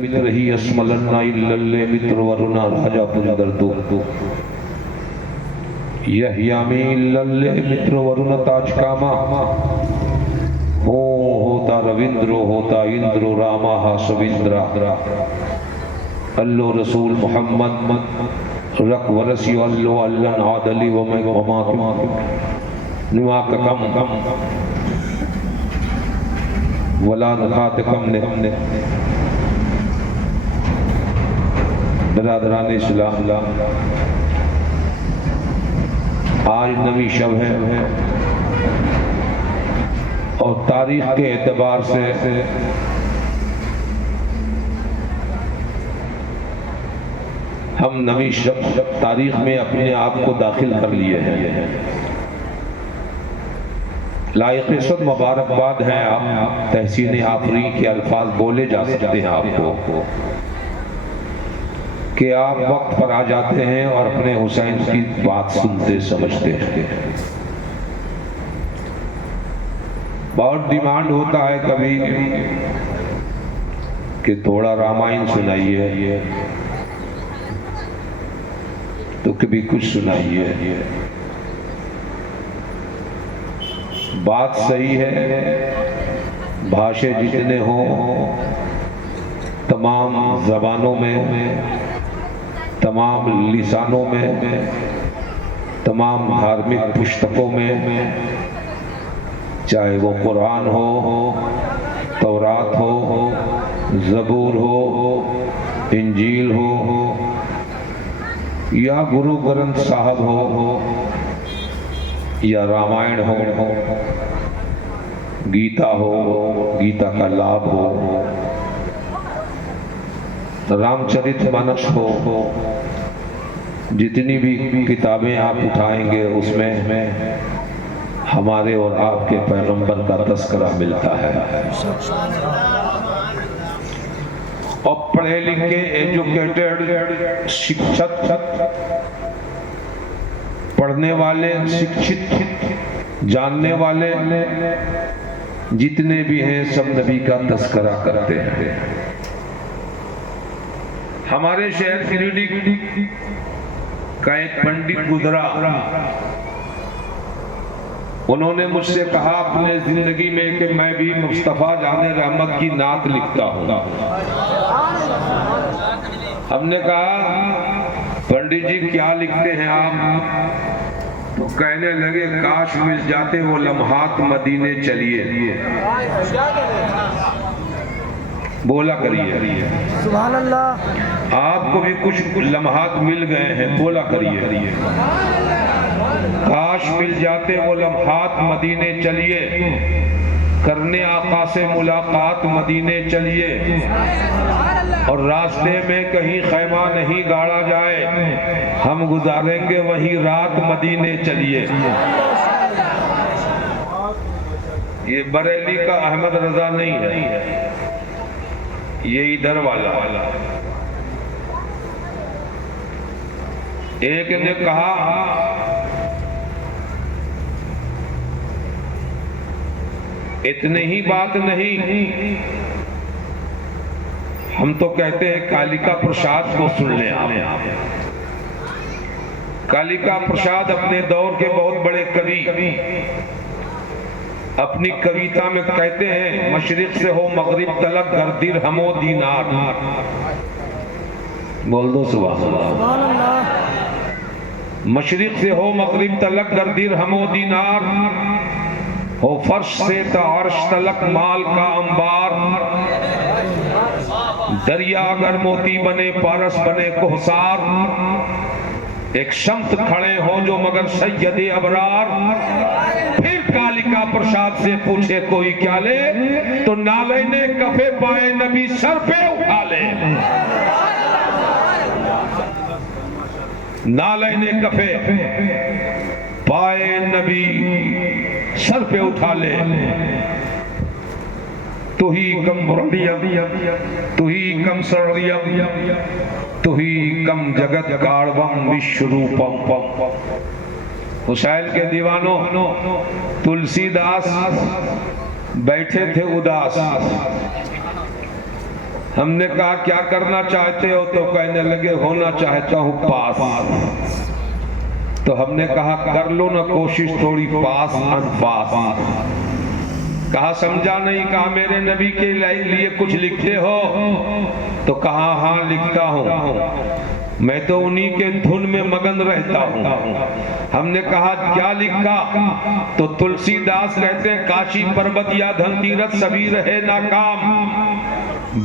मित्र ही अस्मलन्ना इल्लल्ले मित्र वरुणा राजा पुंदर दो यह्यामी इल्लल्ले मित्र वरुण ताज कामा हो होता रविंद्रो होता इंद्रो रामा हा सविंद्रा अल्लो रसूल मोहम्मद रक वरसी अल्लो अल्लन आदली व मैं वमा नुआ कम वला नखात कम ने बरादरान इस्लाम आज नवी शब है और तारीख के एतबार से हम नवी शब तारीख में अपने आप को दाखिल कर लिए हैं। लायक मुबारकबाद है। आप तहसीन आफरी के अल्फाज बोले जा सकते हैं आपको कि आप वक्त पर आ जाते हैं और अपने हुसैन की बात सुनते समझते हैं। बहुत डिमांड होता है कभी कि थोड़ा रामायण सुनाइए तो कभी कुछ सुनाइए। बात सही है, भाषे जितने हों तमाम जबानों में, तमाम लिसानों में, तमाम धार्मिक पुस्तकों में, चाहे वो कुरान हो, तौरात हो, ज़बूर हो, इंजील हो या गुरु ग्रंथ साहब हो या रामायण हो, गीता हो, गीता का लाभ हो, रामचरितमानस हो, जितनी भी किताबें आप उठाएंगे उसमें हमारे और आपके पैगंबर का तस्करा मिलता है। और पढ़े लिखे एजुकेटेड शिक्षक, पढ़ने वाले, शिक्षित, जानने वाले जितने भी हैं सब नबी का तस्करा करते हैं। हमारे शहर शिरडी का एक पंडित गुजरा, उन्होंने मुझसे कहा अपने जिंदगी में कि मैं भी मुस्तफा जाने रहमत की नात लिखता हूँ। हमने कहा पंडित जी क्या लिखते हैं आप? तो कहने लगे काश मिल जाते वो लम्हात मदीने चलिए। बोला करिए सुभान अल्लाह। आपको भी कुछ लम्हात मिल गए हैं, बोला करिए काश मिल जाते वो लम्हात मदीने चलिए, करने आका से मुलाकात मदीने चलिए, और रास्ते में कहीं खैमा नहीं गाड़ा जाए, हम गुजारेंगे वहीं रात मदीने चलिए। ये बरेली का अहमद रजा नहीं है, ये इधर वाला। एक ने कहा इतनी ही बात नहीं, हम तो कहते हैं कालिका प्रसाद को सुन ले। कालिका प्रसाद अपने दौर के बहुत बड़े कवि, अपनी कविता में कहते हैं मशरिक से हो मगरिब तलक गर्दिर हमो दीनार। बोल दो सुभान अल्लाह। मशरिक से हो मगरिब तलक गर्दिर हमो दीनार, हो फर्श से अर्श तलक माल का अंबार, दरिया अगर मोती बने पारस बने कोहसार, एक शम्स खड़े हो जो मगर सैयदे अबरार। फिर कालिका प्रसाद से पूछे कोई क्या ले, तो नाले ने कफे पाए नबी सर पे उठा ले। नाले ने कफे पाए नबी सर पे उठा ले। तू ही कम बुरड़िया, तू ही कम सरड़िया, तू ही कम जगत गाढ़वम विश्वरूपम। हुसैन के दीवानों, तुलसीदास बैठे थे उदास, हमने कहा क्या करना चाहते हो? तो कहने लगे होना चाहता हूं पास। तो हमने कहा कर लो ना कोशिश थोड़ी पास अनपास। कहा समझा नहीं। कहा मेरे नबी के लिए कुछ लिखते हो? तो कहा हाँ लिखता हूं, मैं तो उन्हीं के धुन में मगन रहता हूं। हमने कहा क्या लिखा? तो तुलसीदास कहते हैं काशी पर्वत या धन तीरथ सभी रहे नाकाम,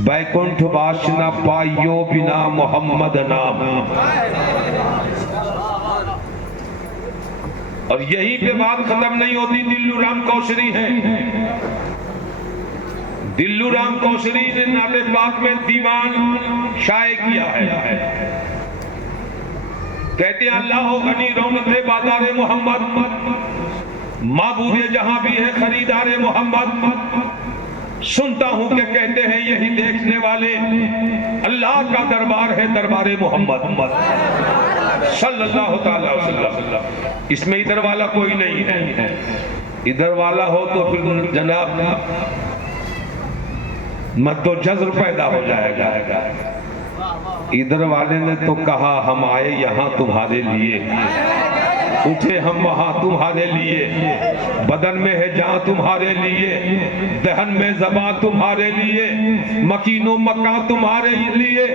बैकुंठ वास न पाइयो बिना मोहम्मद नाम। और यहीं पे बात खत्म नहीं होती। दिल्लू राम कौशरी है, दिल्लू राम कौशरी ने नाते पाक में दीवान शाये किया है। कहते हैं अल्लाह गनी रौनते बाजारे मोहम्मद, माबूदे जहां भी है खरीदारे मोहम्मद। सुनता हूं कि कहते हैं यही देखने वाले अल्लाह का दरबार है, दरबारे मोहम्मद सल्लल्लाहु अलैहि वसल्लम। इसमें इधर वाला कोई नहीं है। इधर वाला हो तो फिर जनाब मद्दो जज्र पैदा हो जाएगा। इधर वाले ने तो कहा हम आए यहाँ तुम्हारे लिए, उठे हम वहां तुम्हारे लिए, बदन में है जहां तुम्हारे लिए, दहन में ज़बां तुम्हारे लिए, मकीनो मक्का तुम्हारे लिए।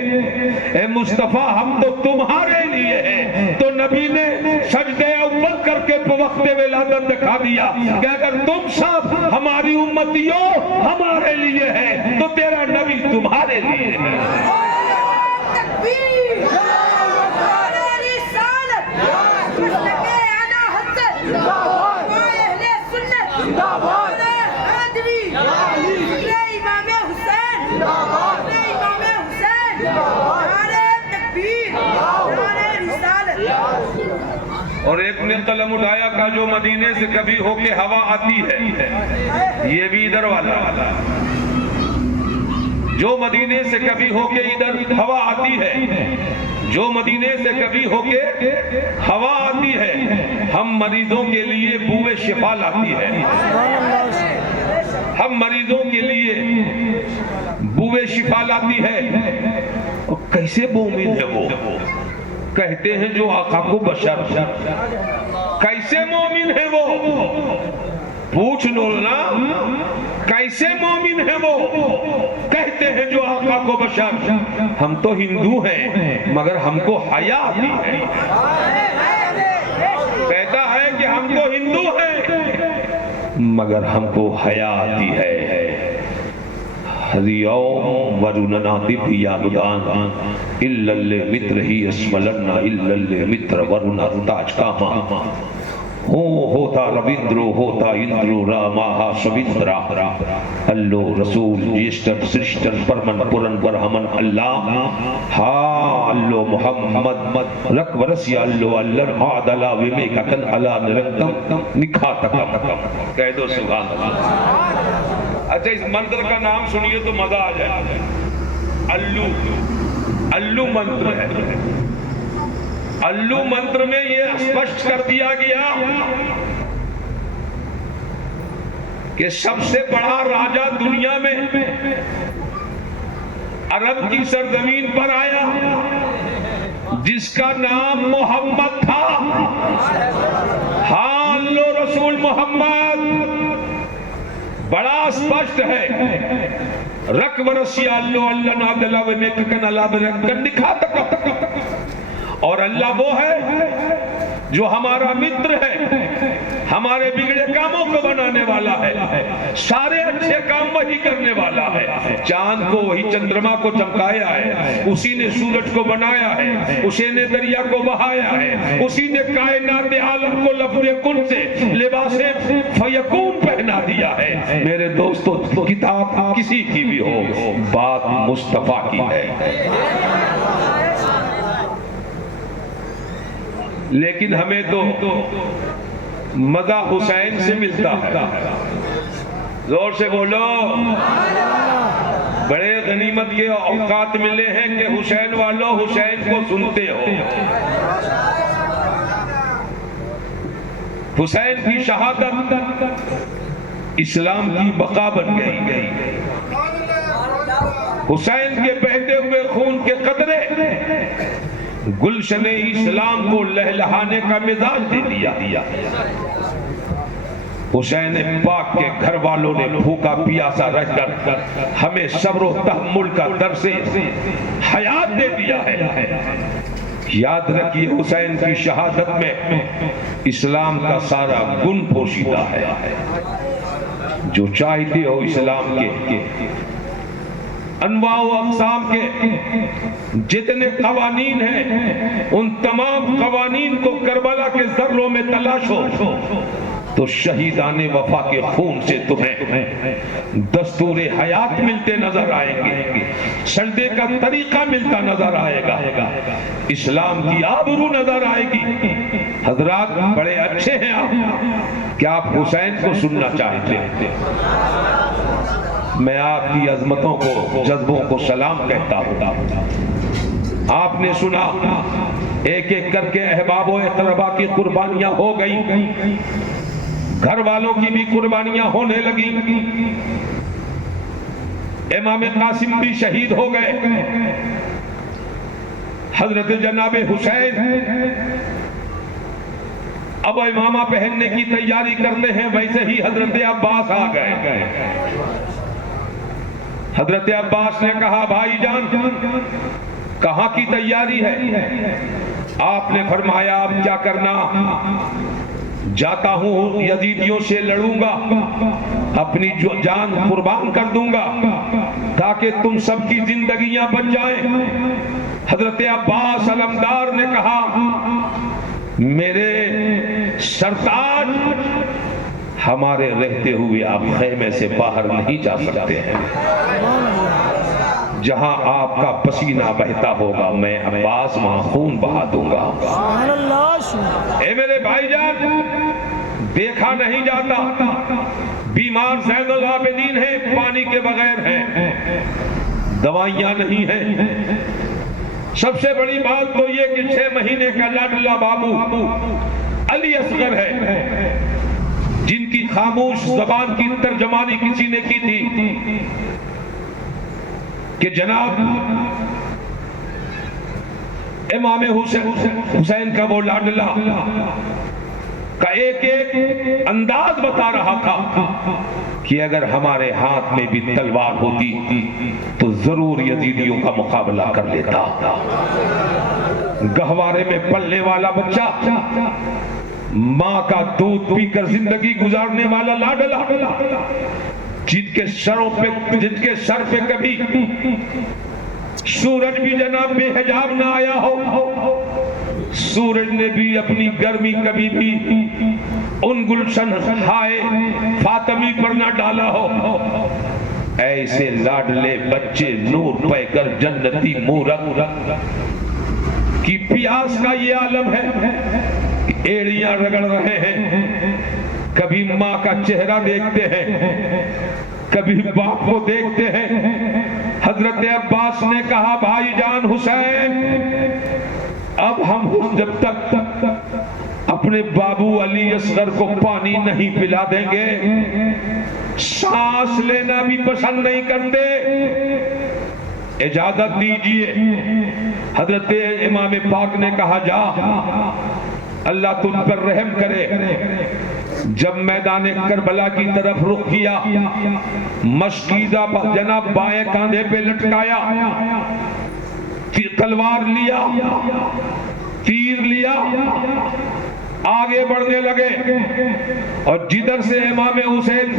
ए मुस्तफा हम तो तुम्हारे लिए हैं। तो नबी ने सजदे अव्वल करके वक्ते विलादत दिखा दिया कि अगर तुम सब हमारी उम्मतियों हमारे लिए है तो तेरा नबी तुम्हारे लिए है। और एक ने कलम उठाया का जो मदीने से कभी होके हवा आती है, ये भी इधर वाला। जो मदीने से कभी होके इधर हवा आती है, जो मदीने से कभी होके हवा आती है, हम मरीजों के लिए बूए शिफा लाती है। हम मरीजों के लिए बूए शिफा लाती है। और कैसे मोमिन है वो? कहते हैं जो आका को बशर। कैसे मोमिन है वो? पूछ लो ना, कैसे मोमिन है वो? कहते हैं जो आका को बशर। हम तो हिंदू हैं मगर हमको हया आती है। कहता है कि हम तो हिंदू हैं मगर हमको हया आती है। मित्र ही अस्मलन्ना इल्लल्ले मित्र वरुणा ताज कामा हो होता रविंद्रो होता इंद्रो रामा सविंद्रा अल्लो रसूल ज्येष्ठन श्रेष्ठन परमन पुरन बरहमन अल्लाह हा अल्लो मोहम्मद रक वरसिया अल्लो अल्लर आदला विवेकन अला निरक्तम निखातकम। कह दो सुभान अल्लाह। अच्छा इस मंत्र का नाम सुनिए तो मजा आ जाए। अल्लू, अल्लू मंत्र है। अल्लू मंत्र में यह स्पष्ट कर दिया गया कि सबसे बड़ा राजा दुनिया में अरब की सरजमीन पर आया जिसका नाम मोहम्मद था। हाँ अल्लो रसूल मोहम्मद बड़ा स्पष्ट है। रक वरसिया अल्लो अल्लाह नादला व नेककन अला बरकन दिखा तक। और अल्लाह वो है जो हमारा मित्र है, हमारे बिगड़े कामों को बनाने वाला है, सारे अच्छे काम वही करने वाला है। चांद को वही, चंद्रमा को चमकाया है, उसी ने सूरज को बनाया है, उसी ने दरिया को बहाया है, उसी ने कायनात आलम को लफ्ज़े कुन से लिबासे फयकून पहना दिया है। मेरे दोस्तों किताब किसी की भी हो, बात मुस्तफा की है। लेकिन हमें तो मजा हुसैन से मिलता है। जोर से बोलो। बड़े गनीमत के औकात मिले हैं कि हुसैन वालों हुसैन को सुनते हो। हुसैन की शहादत इस्लाम की बका बन गई। हुसैन के बहते हुए खून के कतरे गुलशन इस्लाम को लहलहाने का मिजाज दे दिया। हुसैन पाक के घर वालों ने भूखा पियासा रहकर हमें सब्र तहम्मुल का दर्स हयात दे दिया है। याद रखिए, हुसैन की शहादत में इस्लाम का सारा गुण पोशीदा है। जो चाहते हो इस्लाम के अनवाओ अक़साम के जितने कवानीन हैं, उन तमाम कवानीन को करबला के जर्रों में तलाशो तो शहीदाने वफा के खून से तुम्हें दस्तूरे हयात मिलते नजर आएंगे, सजदे का तरीका मिलता नजर आएगा, इस्लाम की आबरू नजर आएगी। हजरात बड़े अच्छे हैं आप, क्या आप हुसैन को सुनना चाहते हैं? मैं आपकी अजमतों को, जज्बों को सलाम कहता हूँ। आपने सुना एक एक करके अहबाब व अक़रबा की कुर्बानियां हो गई, घर वालों की भी कुर्बानियां होने लगी, इमाम कासिम भी शहीद हो गए, हजरत जनाबे हुसैन अब इमामा पहनने की तैयारी करते हैं, वैसे ही हजरत अब्बास आ गए। हजरत अब्बास ने कहा, भाईजान कहां की तैयारी है? आपने फरमाया, अब क्या करना, जाता हूं यजीदियों से लड़ूंगा, अपनी जो जान कुर्बान कर दूंगा ताकि तुम सबकी जिंदगियां बच जाएं। हजरत अब्बास अलमदार ने कहा, मेरे सरताज, हमारे रहते हुए आप खैमे से बाहर नहीं जा सकते हैं। जहां आपका पसीना बहता होगा मैं अब्बास वहां खून बहा दूंगा। ए मेरे भाईजान, देखा नहीं जाता, बीमार ज़ैनुल आबिदीन है, पानी के बगैर है, दवाइयां नहीं है। सबसे बड़ी बात तो ये कि 6 महीने का लाडला बाबू अली असगर है, जिनकी खामोश जबान की तर्जमानी किसी ने की थी कि जनाब इमाम हुसैन का वो लाडला का एक एक अंदाज बता रहा था कि अगर हमारे हाथ में भी तलवार होती तो जरूर यजीदियों का मुकाबला कर लेता। गहवारे में पलने वाला बच्चा, माँ का दूध पीकर जिंदगी गुजारने वाला लाडला, जिनके सर पे कभी सूरज भी जनाब बेहिजाब ना आया हो, सूरज ने भी अपनी गर्मी कभी भी उन गुलशन हाय फातमी पर ना डाला हो, ऐसे लाडले बच्चे नूर पैकर जन्नती मूरत की प्यास का ये आलम है। एड़ियां रगड़ रहे हैं, कभी माँ का चेहरा देखते हैं, कभी बाप को देखते हैं। हजरत अब्बास ने कहा, भाईजान हुसैन, अब हम जब तक अपने बाबू अली असगर को पानी नहीं पिला देंगे, सांस लेना भी पसंद नहीं करते। इजाजत दीजिए। हजरत इमाम पाक ने कहा, जा अल्लाह तुम पर रहम करे। जब मैदान करबला की तरफ रुख किया, मशकीदा जनाब बाएं कांधे पे लटकाया, तलवार लिया, तीर लिया, आगे बढ़ने लगे और जिधर से इमाम हुसैन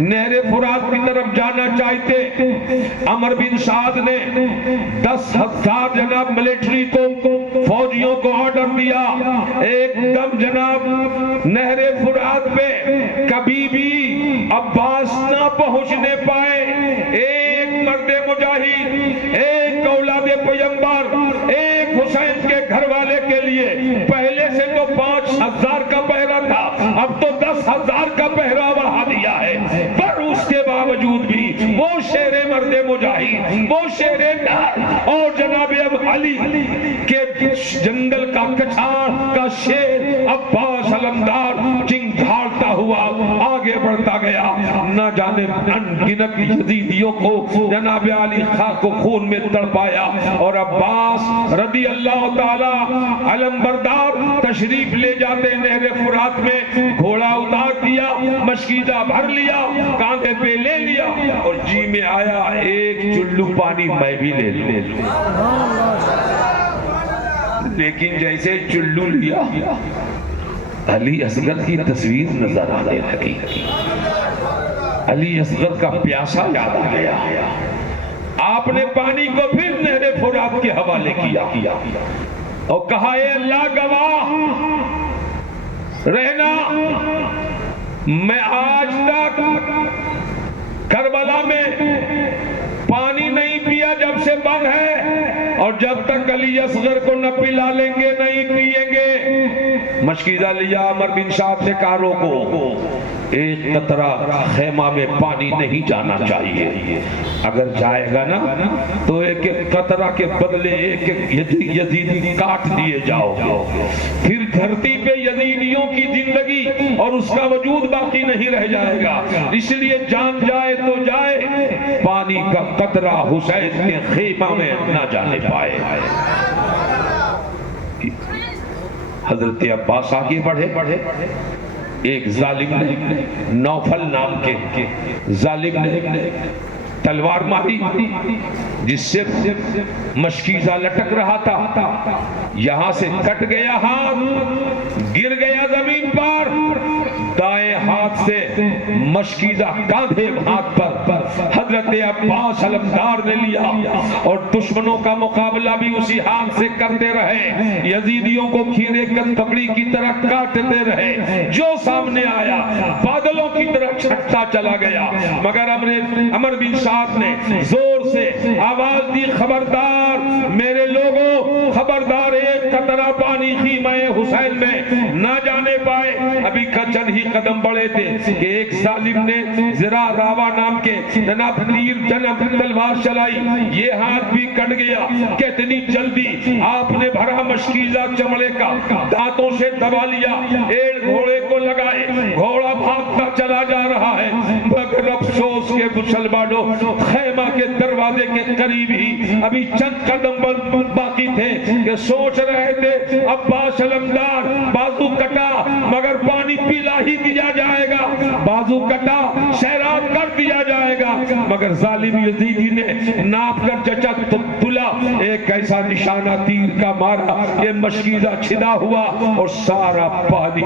नहरे फुरात की तरफ जाना चाहते, अमर बिन साद ने 10,000 जनाब मिलिट्री को, फौजियों को ऑर्डर दिया, एकदम जनाब नहरे फुरात पे कभी भी अब्बास ना पहुंचने पाए। एक मर्दे मुजाहिद, एक औलादे पैगंबर, एक हुसैन के घर वाले के लिए पहले से तो 5,000 का पहरा था, अब तो 10,000 का पहरा बढ़ा दिया है। पर उसके बावजूद भी वो शेरे मर्दे मुजाहिद, वो शेरे नार और जनाब अली के जंगल का कछाड़ का शेर अब्बास अलमदार चिंगारता हुआ आगे बढ़ता गया। न जाने अनगिनत यजीदियों को जनाब अली खां को खून में तड़पाया और अब्बास रदी अल्लाह ताला अलमबरदार तशरीफ ले जाते नहरे फुरात में, घोड़ा उतार दिया, मशकीदा भर लिया, कांधे पे ले लिया और जी में आया एक चुल्लू पानी मैं भी ले लूं। लेकिन जैसे चुल्लू लिया अली असगर की तस्वीर नजर आने लगी। अली असगर का प्यासा याद आ गया। आपने पानी को फिर नहरे फुरात के हवाले किया और कहा, ए अल्लाह गवाह रहना, मैं आज तक करबला में पानी नहीं पिया जब से बंद है, और जब तक अली असगर को न पिला लेंगे नहीं पिएंगे। मशकीदा लिया, अमर बिन साहब ने कहा रोको, एक कतरा खेमा में पानी नहीं जाना चाहिए, अगर जाएगा ना तो एक एक कतरा के बदले एक एक यजीदी काट दिए जाओगे, फिर धरती पे यजीदियों की जिंदगी और उसका वजूद बाकी नहीं रह जाएगा। इसलिए जान जाए तो जाए, पानी का कतरा हुसैन के खेमा में न जाने पाए। हजरत अब्बास आगे बढ़े। एक जालिम ने, नौफल नाम के जालिम ने तलवार मारी, जिससे मशकीजा लटक रहा था, यहां से कट गया हाथ, गिर गया जमीन पर। दाएं हाथ से मशकीजा कांधे हाथ पर हजरत अब्बास अलमदार ने लिया और दुश्मनों का मुकाबला भी उसी हाथ से करते रहे। यजीदियों को खीरे ककड़ी की तरह काटते रहे, जो सामने आया बादलों की तरह छटता चला गया। मगर अमर बिन साहब ने जोर से आवाज दी, खबरदार मेरे लोगों, खबरदार, एक कतरा पानी खीमाए हुसैन में ना जाने पाए। अभी चंद ही कदम बढ़े थे कि एक जालिम ने जरा रावा नाम के जनाब तीर जनाब तलवार चलाई, ये हाथ भी कट गया। कितनी जल्दी आपने भरा मशकीजा चमड़े का, दांतों से दबा लिया, एड़ घोड़े को लगाए, घोड़ा भागता चला जा रहा है। मगर अफसोस के मुसलमानों, खैमा के दरवाजे के करीब ही अभी चंद कदम बाकी थे कि सोच रहे थे अब्बास अलमदार बाजू कटा मगर पानी पिला ही दिया जाएगा, बाजू कटा शहराद कर दिया जाएगा। मगर जालिम यजीदी ने नाप कर जचा तुला, एक ऐसा निशाना तीर का मारा, ये मशकीजा छिदा हुआ और सारा पानी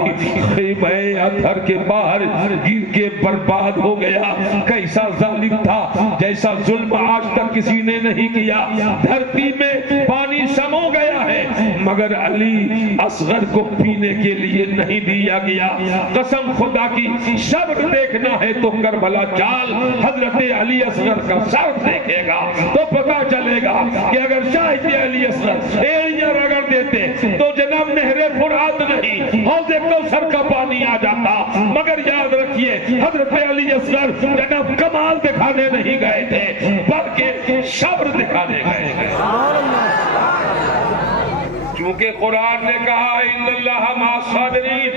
अधर के बाहर गिर के बर्बाद हो गया। कैसा जालिम था, जैसा जुल्म आज तक किसी ने नहीं किया। धरती में पानी समो गया है मगर अली असगर को पीने के लिए नहीं दिया गया। कसम खुदा की, सब्र देखना है तो करबला चाल हजरत अली असगर का सर देखेगा तो पता चलेगा कि अगर चाहते अली असगर एड़ियां रगड़ देते तो जनाब नहरे फुरात नहीं, हौज़े कौसर का पानी आ जाता। मगर याद रखिए, हजरत अली असगर जनाब कमाल दिखाने नहीं गए थे बल्कि सब्र दिखाने गए थे। क्योंकि कुरान ने कहा इन्नल्लाह मा'as-साबिरीन,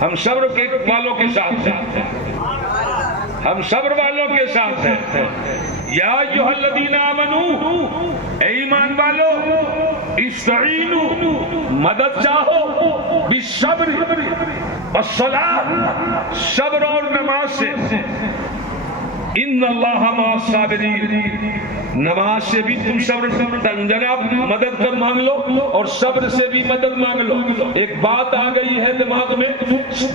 हम सब्र के वालों के साथ हैं, हम सब्र वालों के साथ हैं। या अय्युहल्लज़ीना आमनू, ए ईमान वालो, इस्तईनु, मदद चाहो, बिस्सब्र वस्सलात, सब्र और नमाज से। इन्नल्लाह मा'as-साबिरीन, नमाज से भी तुम सब्र जनाब मदद कर मांग लो और सब्र से भी मदद मांग लो। एक बात आ गई है दिमाग में,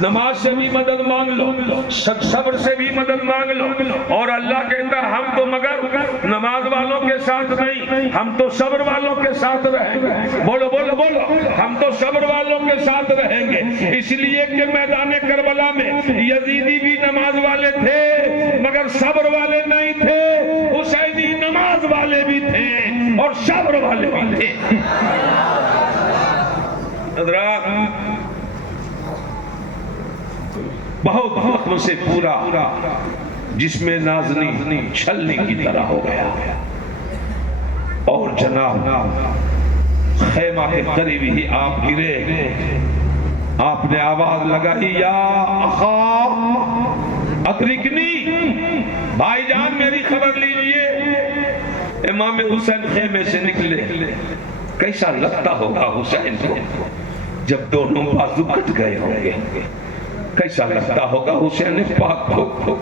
नमाज से भी मदद मांग लो, सब्र से भी मदद मांग लो। और अल्लाह कहता हम तो मगर नमाज वालों के साथ नहीं, हम तो सब्र वालों के साथ रहेंगे। बोलो बोलो बोलो, हम तो सब्र वालों के साथ रहेंगे। इसलिए कि मैदान करबला में यजीदी भी नमाज वाले थे मगर सब्र वाले नहीं थे, हुसैनी नमाज वाले भी थे और सब्र वाले भी थे। बहुत वक्त से पूरा जिसमें नाजनी छलनी की तरह हो गया और जनाब खैमा के करीब ही आप गिरे। आपने आवाज लगाई, या अखा अतरिकनी भाईजान मेरी खबर लीजिए। इमाम हुसैन खेमे से निकले। कैसा लगता होगा हुसैन को जब दोनों बाजू कट गए होंगे। कैसा लगता होगा हुसैन पाक को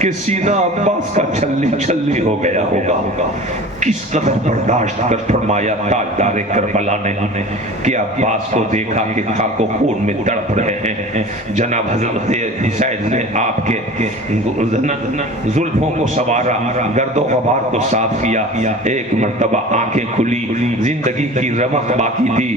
कि सीना अब्बास का छल्ली छल्ली हो गया होगा। किस कदर बर्दाश्त कर फरमाया ताजदार करबला ने कि अब्बास को देखा कि खाको खून में तड़प रहे हैं। जनाब हजरत हुसैन ने आपके जुल्फों को सवारा, गर्दो गबार को साफ किया। एक मर्तबा आंखें खुली, जिंदगी की रमक बाकी थी।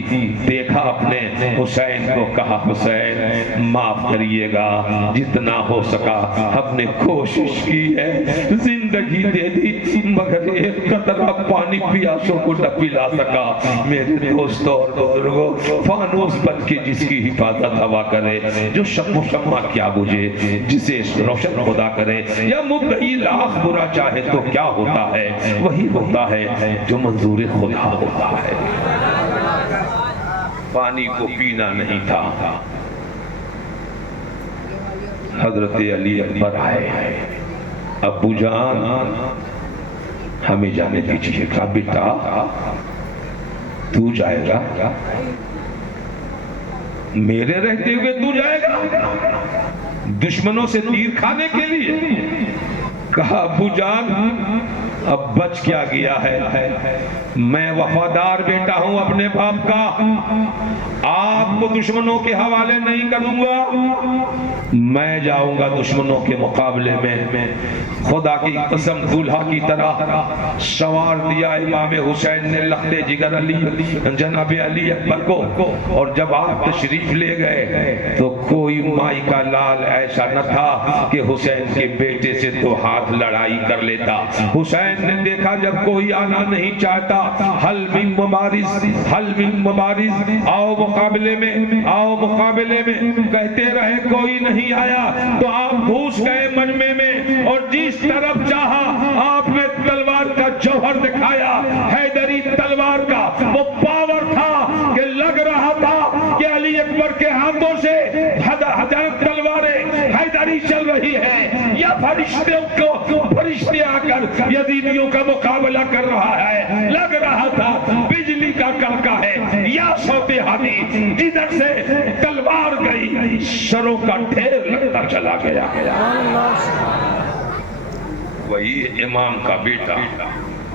देखा अपने हुसैन को, कहा हुसैन माफ करिएगा, जितना हो सका हमने कोशिश की है, जिंदगी दे दी मगर एक कतरा पानी प्यासों को न पिला सका। मेरे दोस्तों और बुजुर्गों, फानूस बन के जिसकी हिफाजत हवा करे, जो शम्मो शम्मा क्या बुझे, जिसे रोशन खुदा करे, या मुद्दई लाख बुरा चाहे तो क्या होता है, वही होता है जो मंजूर खुदा होता है। पानी को पीना नहीं था। हजरत अली अकबर आए। अब्बू जान हमें जाने दीजिए। कहा बेटा तू जाएगा? मेरे रहते हुए तू जाएगा दुश्मनों से तीर खाने के लिए? कहा अब्बू जान अब बच क्या गया है, मैं वफादार बेटा हूं अपने बाप का, आपको दुश्मनों के हवाले नहीं करूंगा। मैं जाऊंगा दुश्मनों के मुकाबले में। खुदा की कसम दूल्हा की तरह सवार दिया इमाम हुसैन ने लखते जिगर अली जनाब अली अकबर को। और जब आप तशरीफ ले गए तो कोई माई का लाल ऐसा न था कि हुसैन के बेटे से तो हाथ लड़ाई कर लेता। हुसैन ने देखा जब कोई आना नहीं चाहता, हल मिन मुबारिज, आओ मुकाबले में, आओ मुकाबले में, कहते रहे कोई नहीं आया तो आप घुस गए मजमे में और जिस तरफ चाहा आपने तलवार का जौहर दिखाया। हैदरी तलवार का वो पावर था कि लग रहा था कि अली अकबर के हाथों से हजार तलवारें हैदरी चल रही है या फरिश्ते आकर यजीदियों का मुकाबला कर रहा है। लग रहा था बिजली का कड़का है या सौते हाथी, इधर से तलवार गई, सरों का ढेर लगता चला गया। वही इमाम का बेटा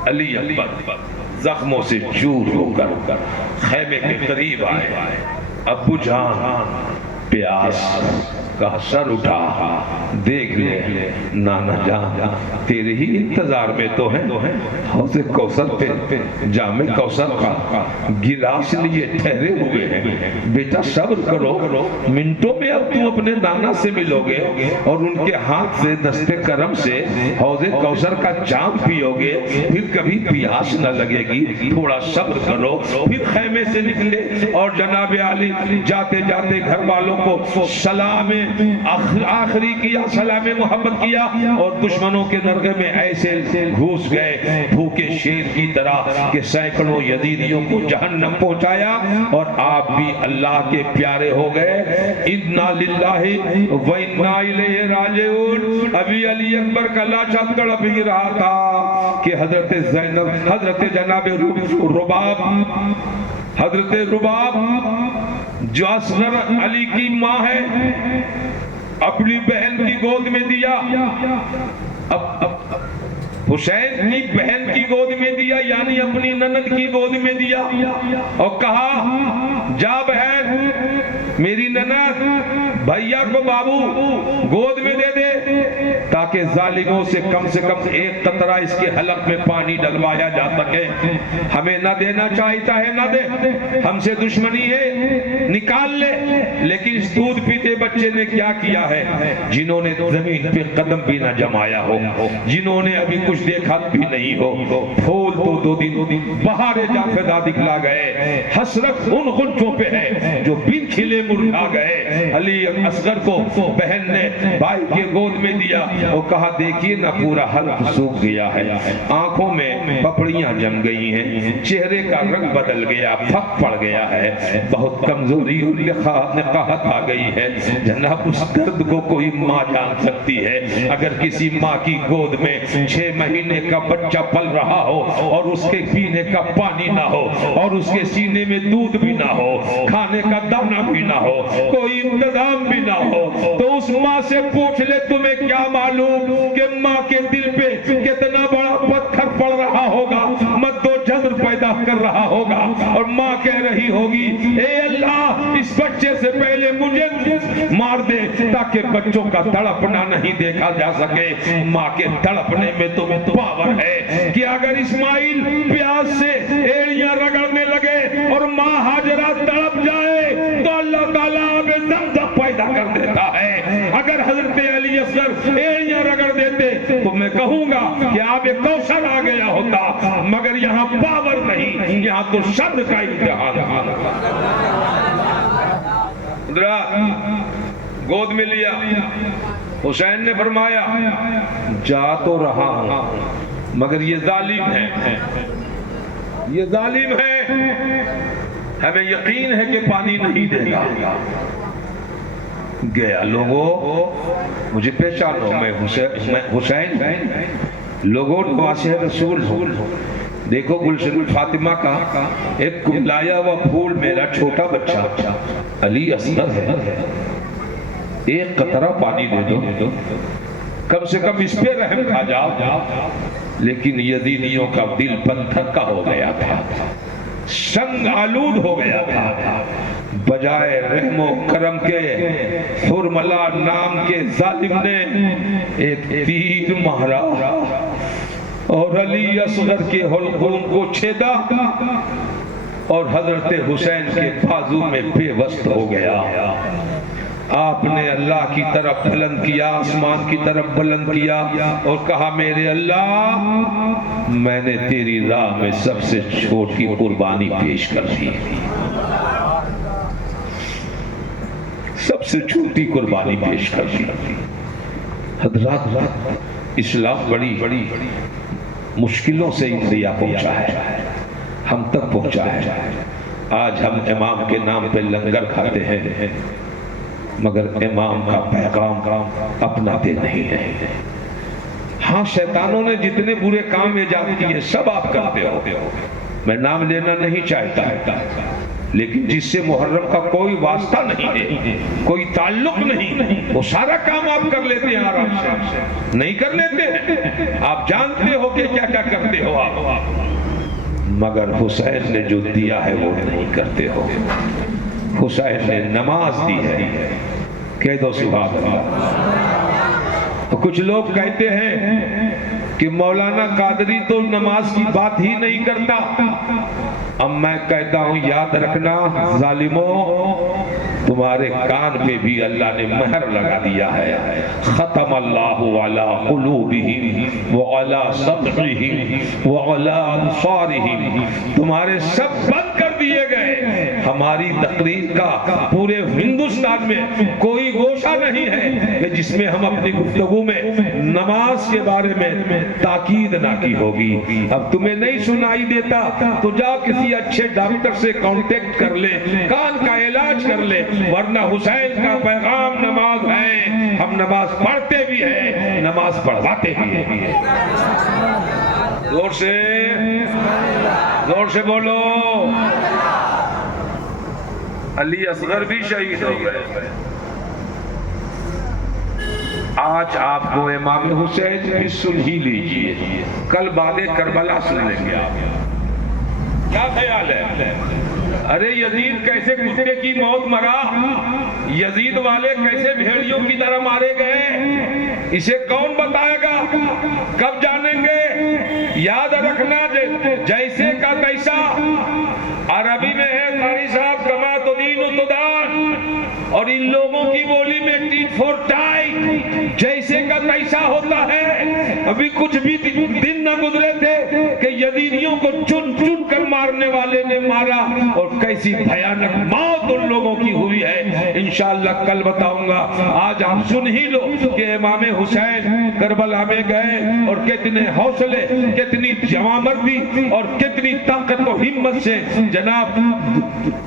अली अकबर जख्मों से चूर होकर खैमे के करीब आए। अब्बू जान प्यास का सर उठा, देख ले नाना जान तेरे ही इंतजार में तो है। हौज़े कौसर पे जामे कौसर का गिलास लिए ठहरे हुए हैं। बेटा सब्र करो, मिनटों में अब तुम अपने नाना से मिलोगे और उनके हाथ से दस्ते करम से हौज़े कौसर का जाम पियोगे, फिर कभी प्यास न लगेगी। थोड़ा सब्र करो। फिर खैमे से निकले और जनाब अली जाते जाते घर वालों को सलाम आखिरी किया, सलाम मोहब्बत किया और दुश्मनों के दरगाह में ऐसे घुस गए भूखे शेर की तरह कि सैकड़ों यजीदियों को जहन्नम पहुंचाया और आप भी अल्लाह के प्यारे हो गए। इन्ना लिल्लाहि व इन्ना इलैहि राजिऊन। अभी अली अकबर का लाशा तड़प ही रहा था कि हजरत ज़ैनब, हजरत जनाब रुबाब जो असगर अली की माँ है, अपनी बहन की गोद में दिया। अब हुसैन की बहन की गोद में दिया, यानी अपनी ननद की गोद में दिया और कहा जा बहन, मेरी ननद भैया को बाबू गोद में दे दे ताकि जालिमों से कम एक कतरा इसके हलक में पानी डलवाया जा सके। हमें न देना चाहता है न दे, हमसे दुश्मनी है निकाल ले। लेकिन इस दूध पीते बच्चे ने क्या किया है? जिन्होंने जमीन पे कदम भी न जमाया हो, जिन्होंने अभी कुछ देखा भी नहीं हो, फूल तो 2 दिन बहारे जाफेदा दिखला गए। हसरत उन गुंचों पे है जो बिन खिले मुरझा गए। अली असगर को बहन ने भाई के गोद में दिया वो कहा देखिए ना पूरा हल्क सूख गया है, आंखों में पपड़ियां जम गई हैं, चेहरे का रंग बदल गया, फक पड़ गया है, बहुत कमजोरी और निकाहत आ गई है। जनाब उस दर्द को कोई माँ जान सकती है। अगर किसी माँ की गोद में 6 महीने का बच्चा पल रहा हो और उसके पीने का पानी ना हो और उसके सीने में दूध भी ना हो, खाने का दाना भी ना हो, कोई इंतजाम भी ना हो, तो उस माँ से पूछ ले तुम्हें क्या मालूम कि माँ के दिल पे कितना बड़ा पत्थर पड़ रहा होगा, मद्दोजहर पैदा कर रहा होगा और माँ कह रही होगी ए अल्लाह इस बच्चे से पहले मुझे मार दे ताकि बच्चों का तड़पना नहीं देखा जा सके। माँ के तड़पने में तो पावर है कि अगर इस्माइल प्यास से एड़ियां रगड़ने लगे और माँ हाजरा तड़प जाए तो अल्लाह ताला आबे ज़मज़म पैदा कर देता है। अगर हजरत अली असगर एड़ियां रगड़ देते तो मैं कहूंगा कि आबे कौशल आ गया होता, मगर यहाँ पावर नहीं, यहाँ तो शब्द का इम्तिहान गोद में लिया। हुसैन ने फरमाया जा तो रहा हूं मगर ये जालिम है, ये जालिम है, हमें यकीन है कि पानी नहीं देगा। गया लोगों मुझे पहचानो, मैं हुसैन लोगों नवासे रसूल हूं। देखो गुलशन फातिमा का एक लाया हुआ फूल मेरा छोटा बच्चा अली असगर है, एक कतरा पानी दे दो, कम से कम इस पे रहम खा जाओ। लेकिन यजीदियों का दिल पत्थर का हो गया था, संग आलूद हो गया था। बजाय रहमो करम के हुरमला नाम के जालिम ने एक तीर मारा और अली असगर के हल्कूम को छेदा और हजरत हुसैन के बाजू में बेवस्त हो गया। आपने अल्लाह की तरफ बुलंद किया, आसमान की तरफ बुलंद किया और कहा मेरे अल्लाह मैंने तेरी राह में सबसे छोटी कुर्बानी पेश कर दी, सबसे छोटी कुर्बानी पेश कर दी। हजरात इस्लाम बड़ी बड़ी मुश्किलों से इंडिया पहुंचा है, हम तक पहुंचा है। आज हम इमाम के नाम पे लंगर खाते हैं मगर इमाम का पैगाम अपनाते नहीं है। हाँ शैतानों ने जितने बुरे काम इजाद किए सब आप करते हो, मैं नाम लेना नहीं चाहता, लेकिन जिससे मुहर्रम का कोई वास्ता नहीं है, कोई ताल्लुक नहीं, वो सारा काम आप कर लेते हैं आराम से। नहीं कर लेते हैं, आप जानते हो कि क्या क्या करते हो आप, मगर हुसैन ने जो दिया है वो नहीं करते हो। हुसैन ने नमाज दी है, कह दो सुभान अल्लाह। तो कुछ लोग कहते हैं कि मौलाना कादरी तो नमाज की बात ही नहीं करता। अब मैं कहता हूं याद रखना जालिमों, तुम्हारे कान पे भी अल्लाह ने महर लगा दिया है। खत्म अल्लाहु अला कुलूबिहिम व अला समइहिम व अला अबसारिहिम, तुम्हारे सब बंद कर दिए गए। हमारी तकरीर का पूरे हिंदुस्तान में कोई गोशा नहीं है कि जिसमें हम अपनी गुफ्तगू में नमाज के बारे में ताकीद ना की होगी। अब तुम्हें नहीं सुनाई देता तो जाओ किसी अच्छे डॉक्टर से कांटेक्ट कर ले, कान का इलाज कर ले, वरना हुसैन का पैगाम नमाज है। हम नमाज पढ़ते भी है, नमाज पढ़वाते भी है। जोर से बोलो। अली असगर भी शहीद हो गए। आज आपको इमाम हुसैन भी सुन ही लीजिए, कल बादे करबला सुन लेंगे आप। क्या ख्याल है? अरे यजीद कैसे कुत्ते की मौत मरा, यजीद वाले कैसे भेड़ियों की तरह मारे गए, इसे कौन बताएगा? कब जानेंगे? याद रखना जैसे का तैसा, अरबी में है कारी साहब कमा तो दीन तुदान, और इन लोगों की बोली में टीट फॉर टाइट, जैसे का तैसा होता है। अभी कुछ भी दिन न गुजरे थे कि यजीदियों को चुन चुन कर मारने वाले ने मारा और कैसी भयानक मौत उन लोगों की हुई है। इंशाअल्लाह कल बताऊंगा। आज आप सुन ही लो कि इमाम हुसैन करबला में गए और कितने हौसले, कितनी जवामर्दी और कितनी ताकत और हिम्मत से जनाब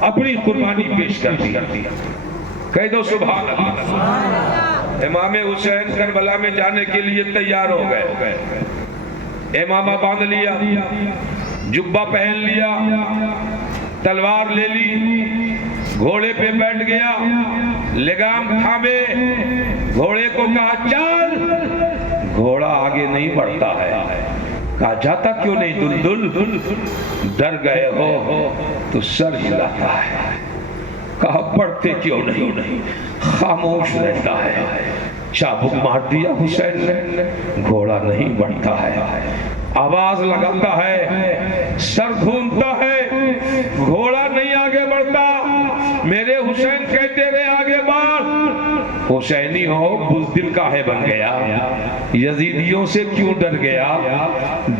अपनी कुर्बानी पेश कर दी। कह दो सुभान अल्लाह। इमाम हुसैन करबला में जाने के लिए तैयार हो गए। इमामा बांध लिया, जुब्बा पहन लिया, तलवार ले ली, घोड़े पे बैठ गया, लगाम थामे, घोड़े को कहा चल। घोड़ा आगे नहीं बढ़ता है। कहा जाता क्यों नहीं दुलदुल? डर गए हो तो सर हिलाता है। कहा बढ़ते क्यों नहीं? खामोश रहता है। चाबुक मार दिया हुसैन ने, घोड़ा नहीं बढ़ता है। आवाज लगाता है, सर घूमता है, घोड़ा नहीं आगे बढ़ता। मेरे हुसैन कहते रहे आगे बढ़। हुसैनी हो बुज़दिल काहे बन गया? यजीदियों से क्यों डर गया?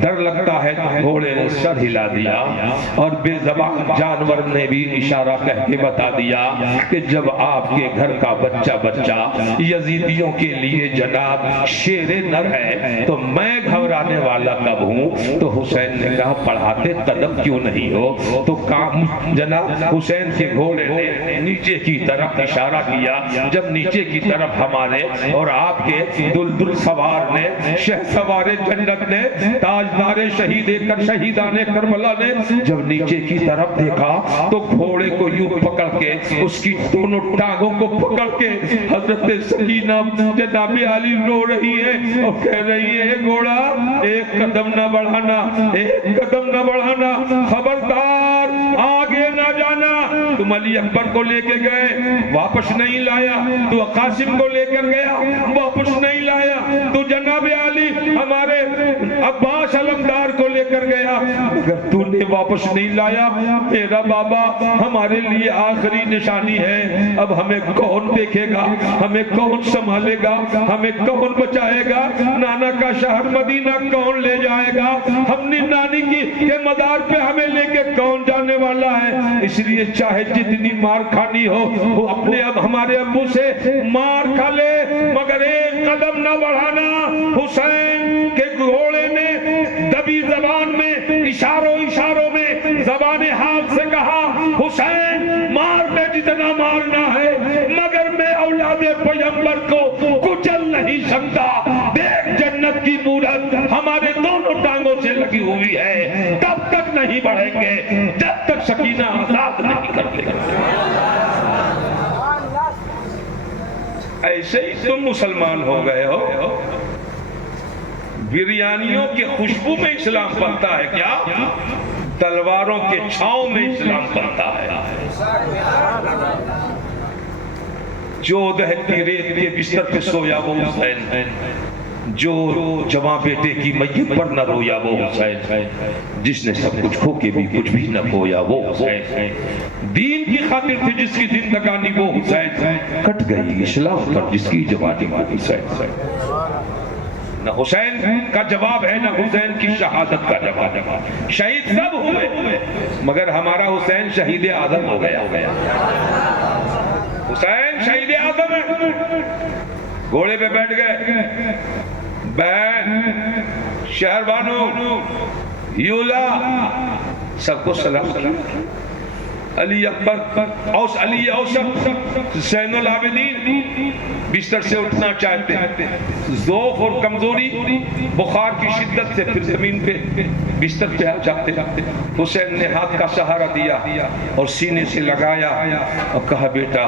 डर लगता है तो घोड़े ने सर हिला दिया और बेज़बान जानवर ने भी इशारा कह के बता दिया कि जब आपके घर का बच्चा यजीदियों के लिए जनाब शेरे नर है तो मैं घबराने वाला कब हूँ? तो हुसैन ने कहा पढ़ाते कदम क्यों नहीं हो? तो काम जनाब हुसैन के घोड़े ने नीचे की तरफ इशारा किया। जब नीचे की तरफ हमारे और आपके दुलदुल सवार ने, शहसवारे जन्नत ने, ताजदारे शहीदाने करबला ने जब नीचे की तरफ देखा तो घोड़े को यूं पकड़ के, उसकी दोनों टांगों को पकड़ के हजरत सकीना जनाब अली रो रही है और कह रही है घोड़ा एक कदम न बढ़ाना, एक कदम न बढ़ाना, खबरदार आगे ना जाना। तुम अली अकबर को लेके गए, वापस नहीं लाया। तू कासिम को लेकर गया, वापस नहीं लाया। तू जनाब अली हमारे अब्बास अलमदार को लेकर गया, अगर तूने वापस नहीं लाया मेरा बाबा हमारे लिए आखिरी निशानी है। अब हमें कौन देखेगा, हमें कौन संभालेगा, हमें कौन बचाएगा? नाना का शहर मदीना कौन ले जाएगा? हमने नानी के मदार पे हमें लेके कौन जाने वाला है? इसलिए चाहे जितनी मार खानी हो वो अपने अब हमारे अब्बू से मार खा ले, मगर एक कदम न बढ़ाना। हुसैन के घोड़े ने दबी जबान में इशारों में जबाने हाथ से कहा हुसैन मार ले जितना मारना है, मगर मैं औलादे पैगंबर को कुचल नहीं सकता। देख जन्नत की मूरत हमारे दोनों टांगों से लगी हुई है, तब तक नहीं बढ़ेंगे जब तक सकीना आजाद नहीं कर लेगा। ऐसे ही तुम मुसलमान हो गए हो। बिरयानियों की खुशबू में इस्लाम बनता है क्या? तलवारों के छांव में इस्लाम बनता है। जो दहती रेत के बिस्तर पे सोया वो हुसैन, जो जवां बेटे की मैयत पर न रोया वो हुसैन, जिसने सब कुछ खो के भी कुछ भी न खोया वो हुसैन, दीन की खातिर थी जिसकी जिंदगानी वो हुसैन, कट गई इस्लाम पर जिसकी जवानी वो हुसैन। न हुसैन का जवाब है न हुसैन की शहादत का जवाब। शहीद सब हुए मगर हमारा हुसैन शहीद आजम हो गया। हुसैन शहीद आजम है। घोड़े पे बैठ गए, बहन, शहरबानो, यूला सबको सलाम किया। अली अकबर औस अली औसत ज़ैनुल आबिदीन बिस्तर से उठना चाहते, ज़ौफ़ और कमजोरी बुखार की शिद्दत से फिर जमीन पे बिस्तर पे आ जाते। हुसैन ने हाथ का सहारा दिया और सीने से लगाया और कहा बेटा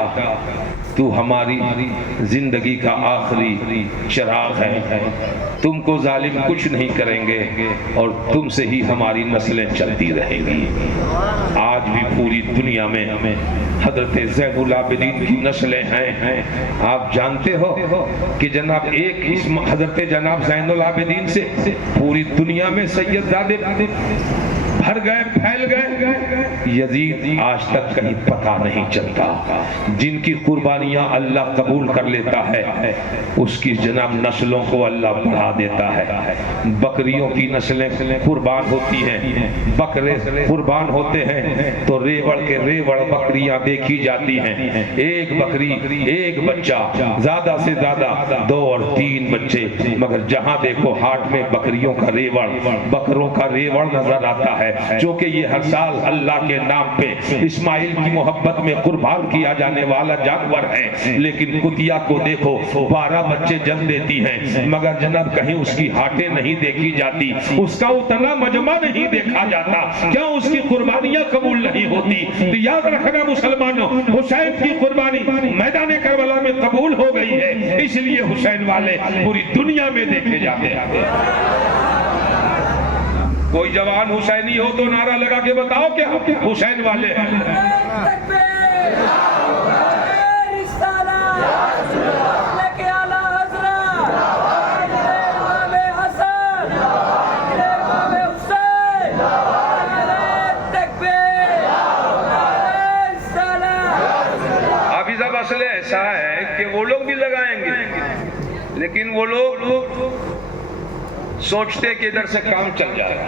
तू हमारी जिंदगी का आखिरी चिराग है, तुमको जालिम कुछ नहीं करेंगे और तुमसे ही हमारी नस्लें चलती रहेंगी। आज भी पूरी दुनिया में हजरत ज़ैनुल आबिदीन की नस्लें हैं। आप जानते हो कि जनाब एक इस हजरत जनाब ज़ैनुल आबिदीन से पूरी दुनिया में सैयदजादे भर गए, फैल गए। यजीद आज तक कहीं पता नहीं चलता। जिनकी कुर्बानियां अल्लाह कबूल कर लेता है उसकी जनाब नस्लों को अल्लाह बढ़ा देता है। बकरियों की नस्लें कुर्बान होती हैं, बकरे कुर्बान होते हैं तो रेवड़ के रेवड़ बकरियां देखी जाती हैं। एक बकरी एक बच्चा, ज्यादा से ज्यादा 2 और 3 बच्चे, मगर जहां देखो हाट में बकरियों का रेवड़, बकरों का रेवड़ नजर आता है। क्योंकि ये हर साल अल्लाह के नाम पे इस्माइल की मोहब्बत में कुर्बान किया जाने वाला जानवर है। लेकिन कुतिया को देखो 12 बच्चे जन्म देती हैं, मगर जनाब कहीं उसकी हाटें नहीं देखी जाती, उसका उतना मजमा नहीं देखा जाता। क्या उसकी कुर्बानियां कबूल नहीं होती? तो याद रखना मुसलमानों, हुसैन की कुर्बानी मैदान करबला में कबूल हो गई है, इसलिए हुसैन वाले पूरी दुनिया में देखे जाते हैं। कोई जवान हुसैनी हो तो नारा लगा के बताओ कि हम हुसैन वाले हैं। अभी सब असले ऐसा है कि वो लोग भी लगाएंगे, लेकिन वो लोग सोचते कि इधर से काम चल जाएगा।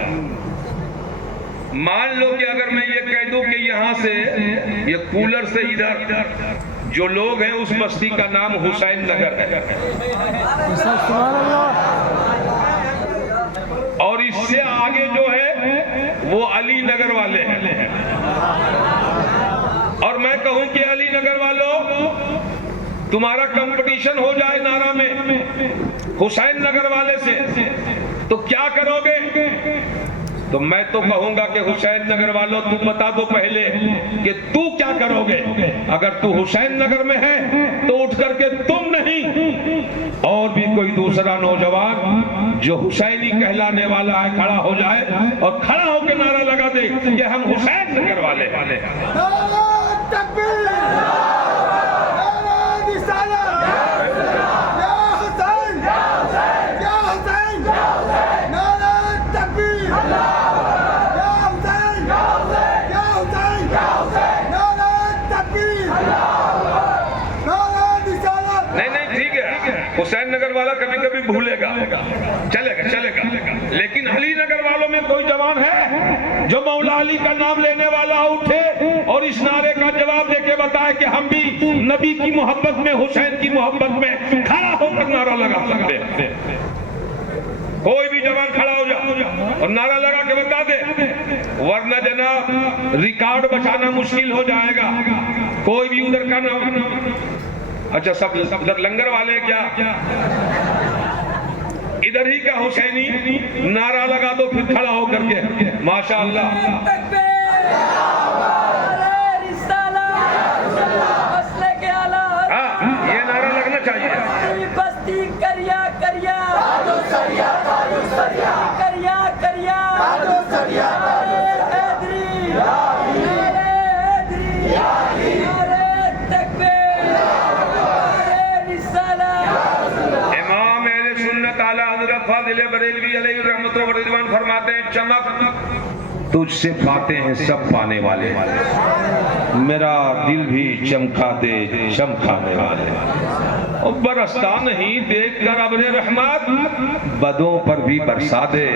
मान लो कि अगर मैं ये कह दूं कि यहाँ से ये कूलर से इधर जो लोग हैं उस बस्ती का नाम हुसैन नगर है, और इससे आगे जो है वो अली नगर वाले हैं, और मैं कहूं कि अली नगर वालों तुम्हारा कंपटीशन हो जाए नारा में हुसैन नगर वाले से, तो क्या करोगे? तो मैं तो कहूंगा कि हुसैन नगर वालों तुम बता दो पहले कि तू क्या करोगे। अगर तू हुसैन नगर में है तो उठ करके तुम नहीं और भी कोई दूसरा नौजवान जो हुसैनी कहलाने वाला है खड़ा हो जाए और खड़ा होकर नारा लगा दे कि हम हुसैन नगर वाले हैं। हुसैन नगर वाला कभी कभी भूलेगा, चलेगा, लेकिन अली नगर वालों में कोई जवान है जो मौला अली का नाम लेने वाला उठे और इस नारे का जवाब देके बताए कि हम भी नबी की मोहब्बत में, हुसैन की मोहब्बत में खड़ा होकर नारा लगा सकते हैं। कोई भी जवान खड़ा हो जाए और नारा लगा के बता दे, वरना जनाब रिकॉर्ड बचाना मुश्किल हो जाएगा। कोई भी उधर का नाम, अच्छा सब लंगर वाले क्या इधर ही का हुसैनी नारा लगा दो फिर खड़ा होकर के माशाअल्लाह। हाँ, ये नारा लगना चाहिए। बस्ती करिया करिया करिया करिया बरेलवी अलैहि रहमत व रिज़वान फरमाते हैं, चमक तुझसे पाते हैं सब पाने वाले, मेरा दिल भी चमका दे चमकाने वाले। और बरसता नहीं देख कर अब्रे रहमत, बदों पर भी बरसा दे,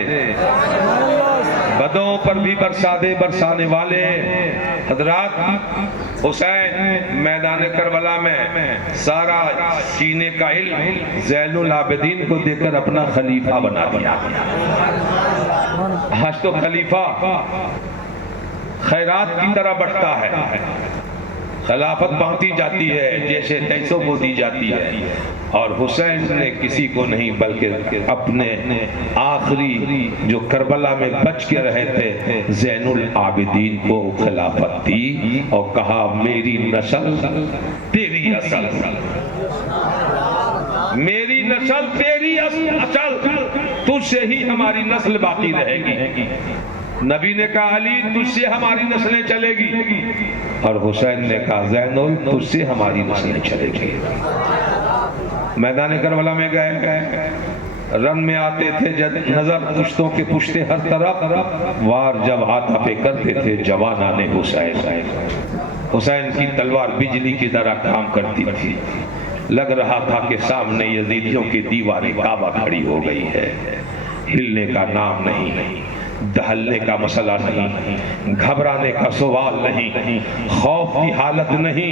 बदों पर भी बरसा दे बरसाने वाले। हजरात, हुसैन मैदान करबला में सारा सीने का इल्म ज़ैनुल आबिदीन को देकर अपना खलीफा बना दिया। आज तो खलीफा खैरात की तरह बढ़ता है, खिलाफत बांटी जाती है जैसे तैसों को दी जाती है, और हुसैन ने किसी को नहीं बल्कि अपने आखिरी जो करबला में बच के रहे थे ज़ैनुल आबिदीन को खिलाफत दी और कहा मेरी नस्ल तेरी असल, मेरी नस्ल तेरी असल, तुझसे ही हमारी नस्ल बाकी रहेगी। नबी ने कहा अली तुझसे हमारी नस्लें चलेगी, और हुसैन ने कहा ज़ैनुल तुझसे हमारी नस्लें चलेगी। मैदान करबला में गए, रन में आते थे जब नजर पुश्तों के पुश्ते हर तरफ, वार जब हाथा पे करते थे जवाना ने हुसैन। हुसैन की तलवार बिजली की तरह काम करती थी। लग रहा था कि सामने यजीदियों की दीवारें काबा खड़ी हो गई है। हिलने का नाम नहीं, दहलने का मसला नहीं, घबराने का सवाल नहीं, खौफ की हालत नहीं,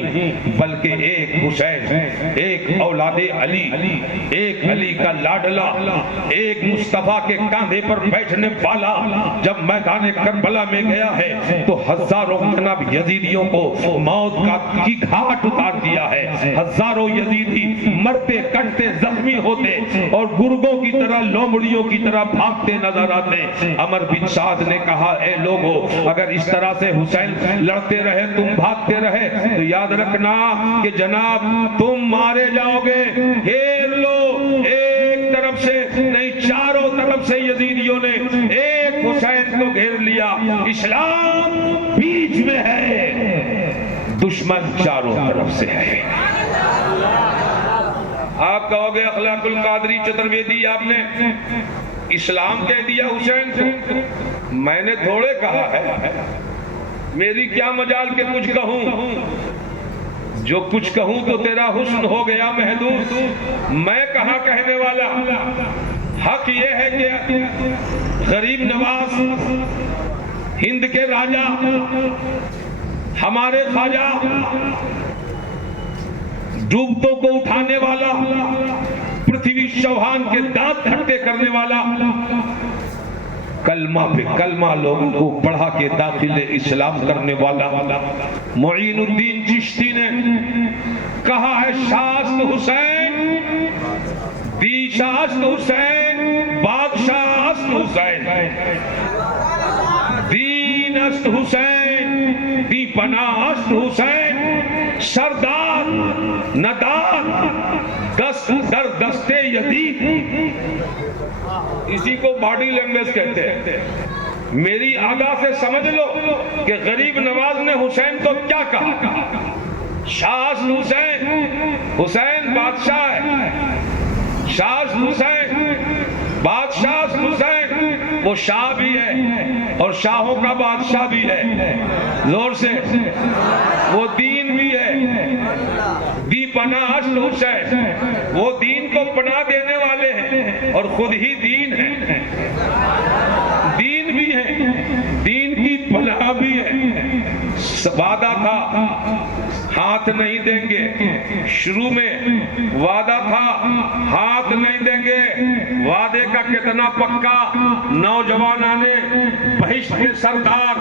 बल्कि एक हुसैन, एक औलादे अली, एक अली का लाडला, एक मुस्तफा के कांधे पर बैठने वाला जब मैदान करबला में गया है तो हजारों जनाब यजीदियों को मौत की घाट उतार दिया है। हजारों यजीदी मरते कटते जख्मी होते और गुर्गों की तरह, लोमड़ियों की तरह भागते नजर आते। अमर बिन साद ने कहा, ए लोगो, अगर इस तरह से हुसैन लड़ते रहे, तुम भागते रहे, तो याद रखना कि जनाब तुम मारे जाओगे। घेर लो, एक तरफ से नहीं चारों तरफ से यजीदियों ने एक हुसैन को घेर लिया। इस्लाम बीच में है, दुश्मन चारों तरफ से है। आप कहोगे अखलाकुल कादरी चतुर्वेदी आपने इस्लाम कह दिया हुसैन को। मैंने थोड़े कहा है, मेरी क्या मजाल के कुछ कहूं। जो कुछ कहूं तो तेरा हुस्न हो गया महदूद। मैं कहां कहने वाला। हक ये है कि गरीब नवाज, हिंद के राजा, हमारे ख्वाजा, डूबतों को उठाने वाला, पृथ्वी चौहान के दांत खट्टे करने वाला, कलमा पे कलमा लोगों को बढ़ा के दाखिल इस्लाम करने वाला मोइनुद्दीन चिश्ती ने कहा है, शास्त हुसैन, दी शास्त हुसैन, बादशाह अस्त हुसैन, दीन अस्त हुसैन, दी पनाह अस्त हुसैन, सरदार नदार दस्त दर दस्ते यदीद। इसी को बॉडी लैंग्वेज कहते हैं। मेरी आगा से समझ लो कि गरीब नवाज ने हुसैन को क्या कहा। शाह हुसैन, हुसैन बादशाह है, शाह हुसैन बादशाह हुसैन, वो शाह भी है और शाहों का बादशाह भी है। जोर से, वो दीन भी है, दी पनाह हुसैन, वो दीन को पनाह देने वाले हैं और खुद ही दीन है। दीन भी है, दीन की पनाह भी है। वादा था हाथ नहीं देंगे, शुरू में वादा था हाथ नहीं देंगे। वादे का कितना पक्का। नौजवान आने बहिश्त के सरदार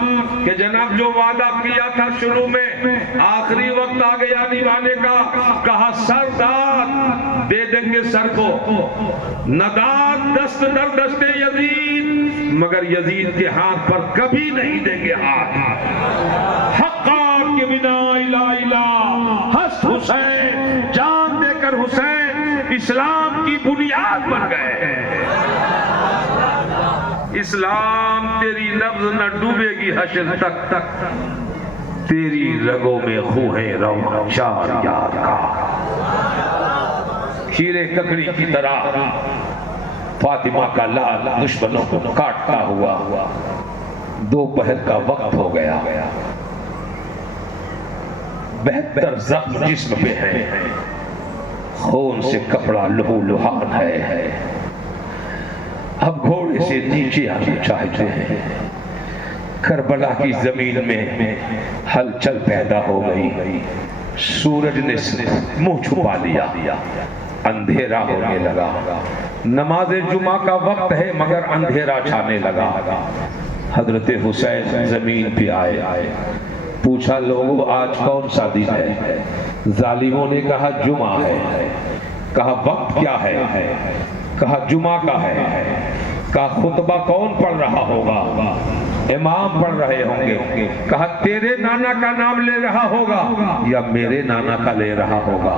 के जनाब जो वादा किया था शुरू में, आखिरी वक्त आ गया निभाने का। कहा सरदार दे देंगे सर को, नदार दस्त दर दस्ते यजीद, मगर यजीद के हाथ पर कभी नहीं देंगे हाथ। हक्का के बिना इला इला हस्त हुसैन, जान देकर हुसैन इस्लाम की बुनियाद बन गए हैं। इस्लाम तेरी लफ्ज न डूबेगी हश्र तक, तेरी रगों में खूहे रवा चार याद का। हीरे ककड़ी की तरह फातिमा का लाल दुश्मनों को काटता हुआ दोपहर का वक्त हो गया। बेहतर जख्म जिस्म पे है, खून से कपड़ा लहू लुहान है। अब घोड़े से नीचे आना चाहते हैं। करबला की जमीन में हलचल पैदा हो गई। सूरज ने मुंह छुपा लिया, अंधेरा होने लगा। नमाज जुमा का वक्त है मगर अंधेरा छाने लगा। हजरत हुसैन जमीन पे आए, पूछा लोगों आज कौन सा दिन है। जालिमों ने कहा जुमा है। कहा वक्त क्या है। कहा जुमा का है। कहा खुतबा कौन पढ़ रहा होगा। इमाम पढ़ रहे होंगे। कहा तेरे नाना का नाम ले रहा होगा या मेरे नाना का ले रहा होगा।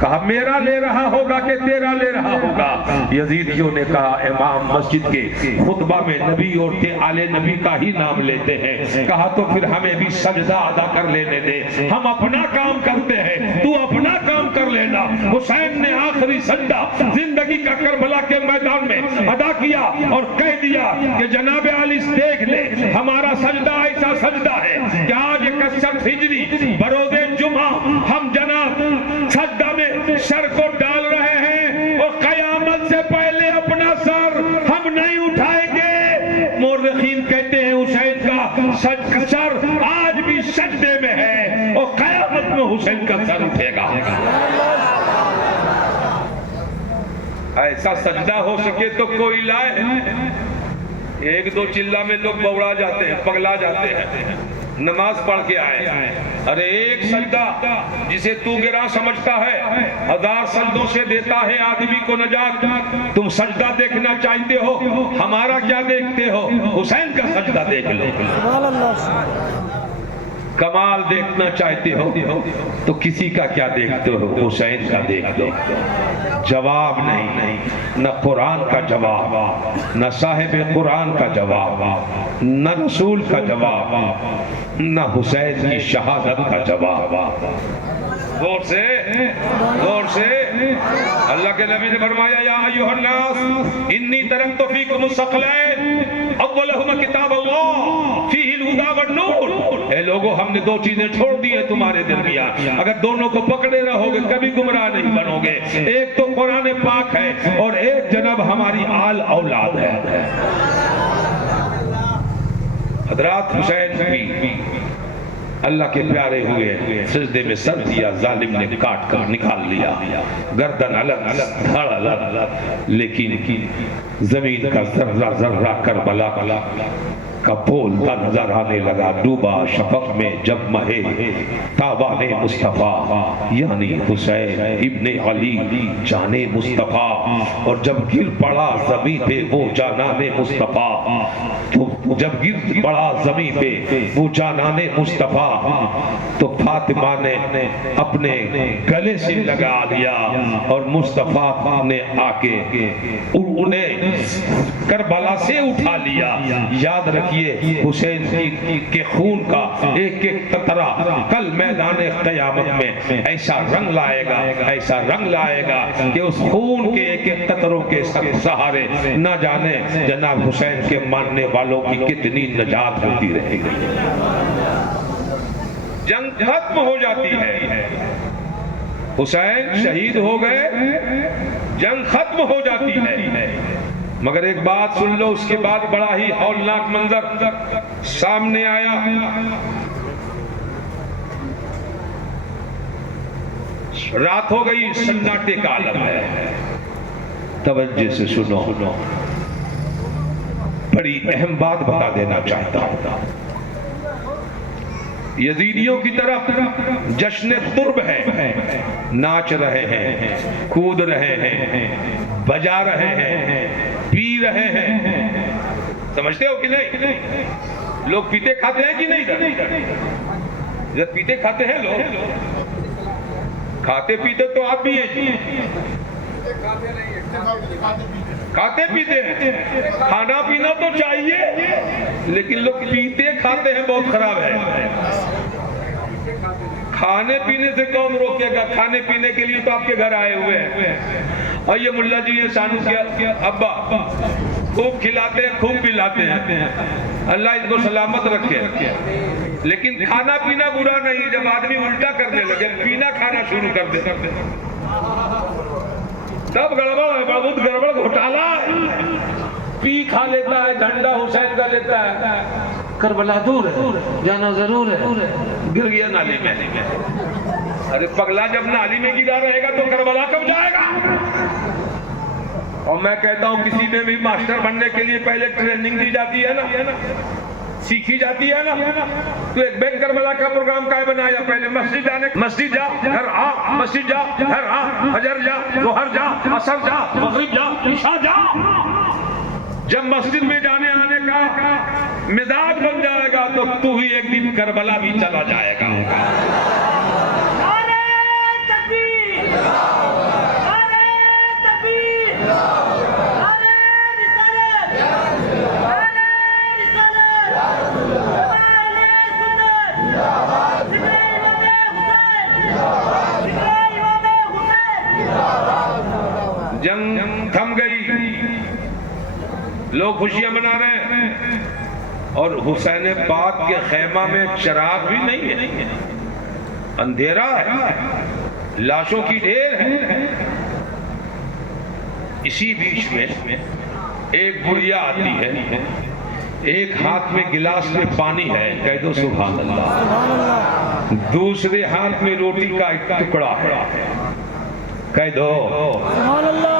कहा मेरा ले रहा होगा कि तेरा ले रहा होगा। यजीदियों ने कहा इमाम मस्जिद के खुतबा में नबी और के आले नबी का ही नाम लेते हैं। कहा तो फिर हमें भी सजदा अदा कर लेने दे, हम अपना काम करते हैं, तू अपना काम कर लेना। हुसैन ने आखिरी सजदा जिंदगी का करबला के मैदान में अदा किया और कह दिया कि जनाब अली देख ले, हमारा सजदा ऐसा सजदा है कि आज 61 हिजरी बरोज़े जुमा हम जनाब सजदा में सर को डाल रहे हैं और कयामत से पहले अपना सर हम नहीं उठाएंगे। मुर्रिखीन कहते हैं हुसैन का सर आज भी सजदे में है और कयामत में हुसैन का सर उठेगा। ऐसा सजदा हो सके तो कोई लाए। एक दो चिल्ला में लोग बौड़ा जाते हैं, पगला जाते हैं, नमाज पढ़ के आए। अरे एक सजदा जिसे तू गिरा समझता है 1000 सजदों से देता है आदमी को नजात। तुम सजदा देखना चाहते हो, हमारा क्या देखते हो? हुसैन का सजदा देख लो। कमाल देखना चाहते हो तो किसी का क्या देखते हो? हुसैन का देख लो। जवाब नहीं, न कुरान का जवाब, न साहिब कुरान का जवाब, न रसूल का जवाब, न हुसैन की शहादत का जवाब। गौर से अल्लाह के नबी ने फरमाया या अय्युहन नास इन्नी तरक्तु फीकुम सक़लैन अव्वलहुमा किताबुल्लाह फीहिल हुदा वन नूर। ए लोगों, हमने दो चीजें छोड़ दी है तुम्हारे दरमियान, अगर दोनों को पकड़े रहोगे कभी गुमराह नहीं बनोगे। एक तो कुरान पाक है और एक जनाब हमारी आल औलाद है। हजरत हुसैन भी अल्लाह के प्यारे हुए, सजदे में सर दिया, जालिम ने काट कर निकाल लिया, गर्दन अलग धड़ अलग, लेकिन जमीन का जर्रा जर्रा करबला का बोलता नजर आने लगा। डूबा शफक में जब महे ताबाने मुस्तफा यानी हुसैन इब्ने अली जाने मुस्तफा, और जब गिर पड़ा जमी पे वो जानाने मुस्तफा, तो जब गिर पड़ा जमी पे वो जानाने मुस्तफा, तो फातिमा ने अपने गले से लगा लिया और मुस्तफा ने आके उन्हें करबला से उठा लिया। याद रखिए हुसैन के खून का एक एक कतरा कल मैदान क़यामत में ऐसा रंग लाएगा, ऐसा रंग लाएगा कि उस खून के एक एक कतरों के सहारे न जाने जनाब हुसैन के मानने वालों की कितनी नजात होती रहेगी। जंग खत्म हो जाती है, हुसैन शहीद हो गए, जंग खत्म हो जाती है। मगर एक बात सुन लो, उसके बाद बड़ा ही हौलनाक मंजर सामने आया। रात हो गई, सन्नाटे का आलम है। तवज्जो से सुनो, बड़ी अहम बात बता देना चाहता हूं। यजीदियों की तरफ जश्न तुर्ब है, नाच रहे हैं, कूद रहे हैं, बजा रहे हैं, पी रहे हैं। समझते हो कि नहीं? लोग पीते खाते हैं कि नहीं? जब पीते खाते हैं लोग, खाते पीते तो आप भी हैं, खाते पीते हैं। खाना पीना तो चाहिए, लेकिन लोग पीते खाते हैं, बहुत खराब है। खाने पीने से कौन रोकेगा? खाने पीने के लिए तो आपके घर आए हुए हैं। और ये मुल्ला जी, ये सानू क्या अब्बा खूब खिलाते हैं, खूब पिलाते हैं, अल्लाह इनको सलामत रखे। लेकिन खाना पीना बुरा नहीं, जब आदमी उल्टा करने लगे, पीना खाना शुरू कर दे, तब गड़बड़ है, बहुत गड़बड़ घोटाला। पी खा लेता है, झंडा हुसैन का लेता है, करबला दूर है, जाना जरूर है, गिर गया नाली में। अरे पगला, जब नाली में गिरा रहेगा तो करबला कब जाएगा? और मैं कहता हूँ किसी में भी मास्टर बनने के लिए पहले ट्रेनिंग दी जाती है ना, सीखी जाती है ना। तो एक बैंक करबला का प्रोग्राम क्या बनाया? पहले मस्जिद जाने, मस्जिद जा घर आ, मस्जिद जा घर आ, फजर जा, जोहर जा, असर जा, मगरिब जा, इशा जा। जब मस्जिद में जाने आने का मिजाज बन जाएगा तो तू ही एक दिन करबला भी चला जाएगा। लोग खुशियां मना रहे हैं और हुसैन पाक के खेमा में चिराग भी नहीं है, अंधेरा है, लाशों की ढेर है। इसी बीच में एक बुढ़िया आती है, एक हाथ में गिलास में पानी है, कह दो सुभान अल्लाह। दूसरे हाथ में रोटी का एक टुकड़ा है, कह दो सुभान अल्लाह।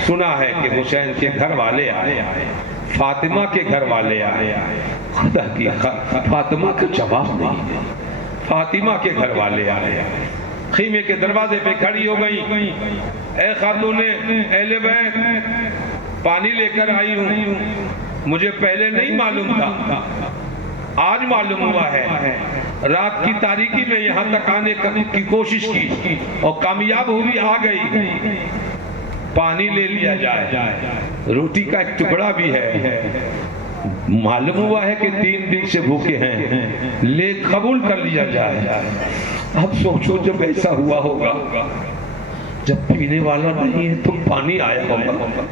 सुना है कि हुसैन के घर वाले आए, फातिमा के घर वाले आए, खुदा की फातिमा का जवाब नहीं है, फातिमा के घर वाले आए, खीमे के दरवाजे पे खड़ी हो गई, ए खातूने अहले बैत पानी लेकर आई हूँ, मुझे पहले नहीं मालूम था, आज मालूम हुआ है। रात की तारीकी में यहाँ तक आने की कोशिश की और कामयाब हुई, आ गई। पानी ले लिया जाए, रोटी का एक टुकड़ा भी है, मालूम हुआ है कि 3 दिन से भूखे हैं, ले कबूल कर लिया जाए। अब सोचो जब ऐसा हुआ होगा, जब पीने वाला नहीं है तो पानी आया होगा,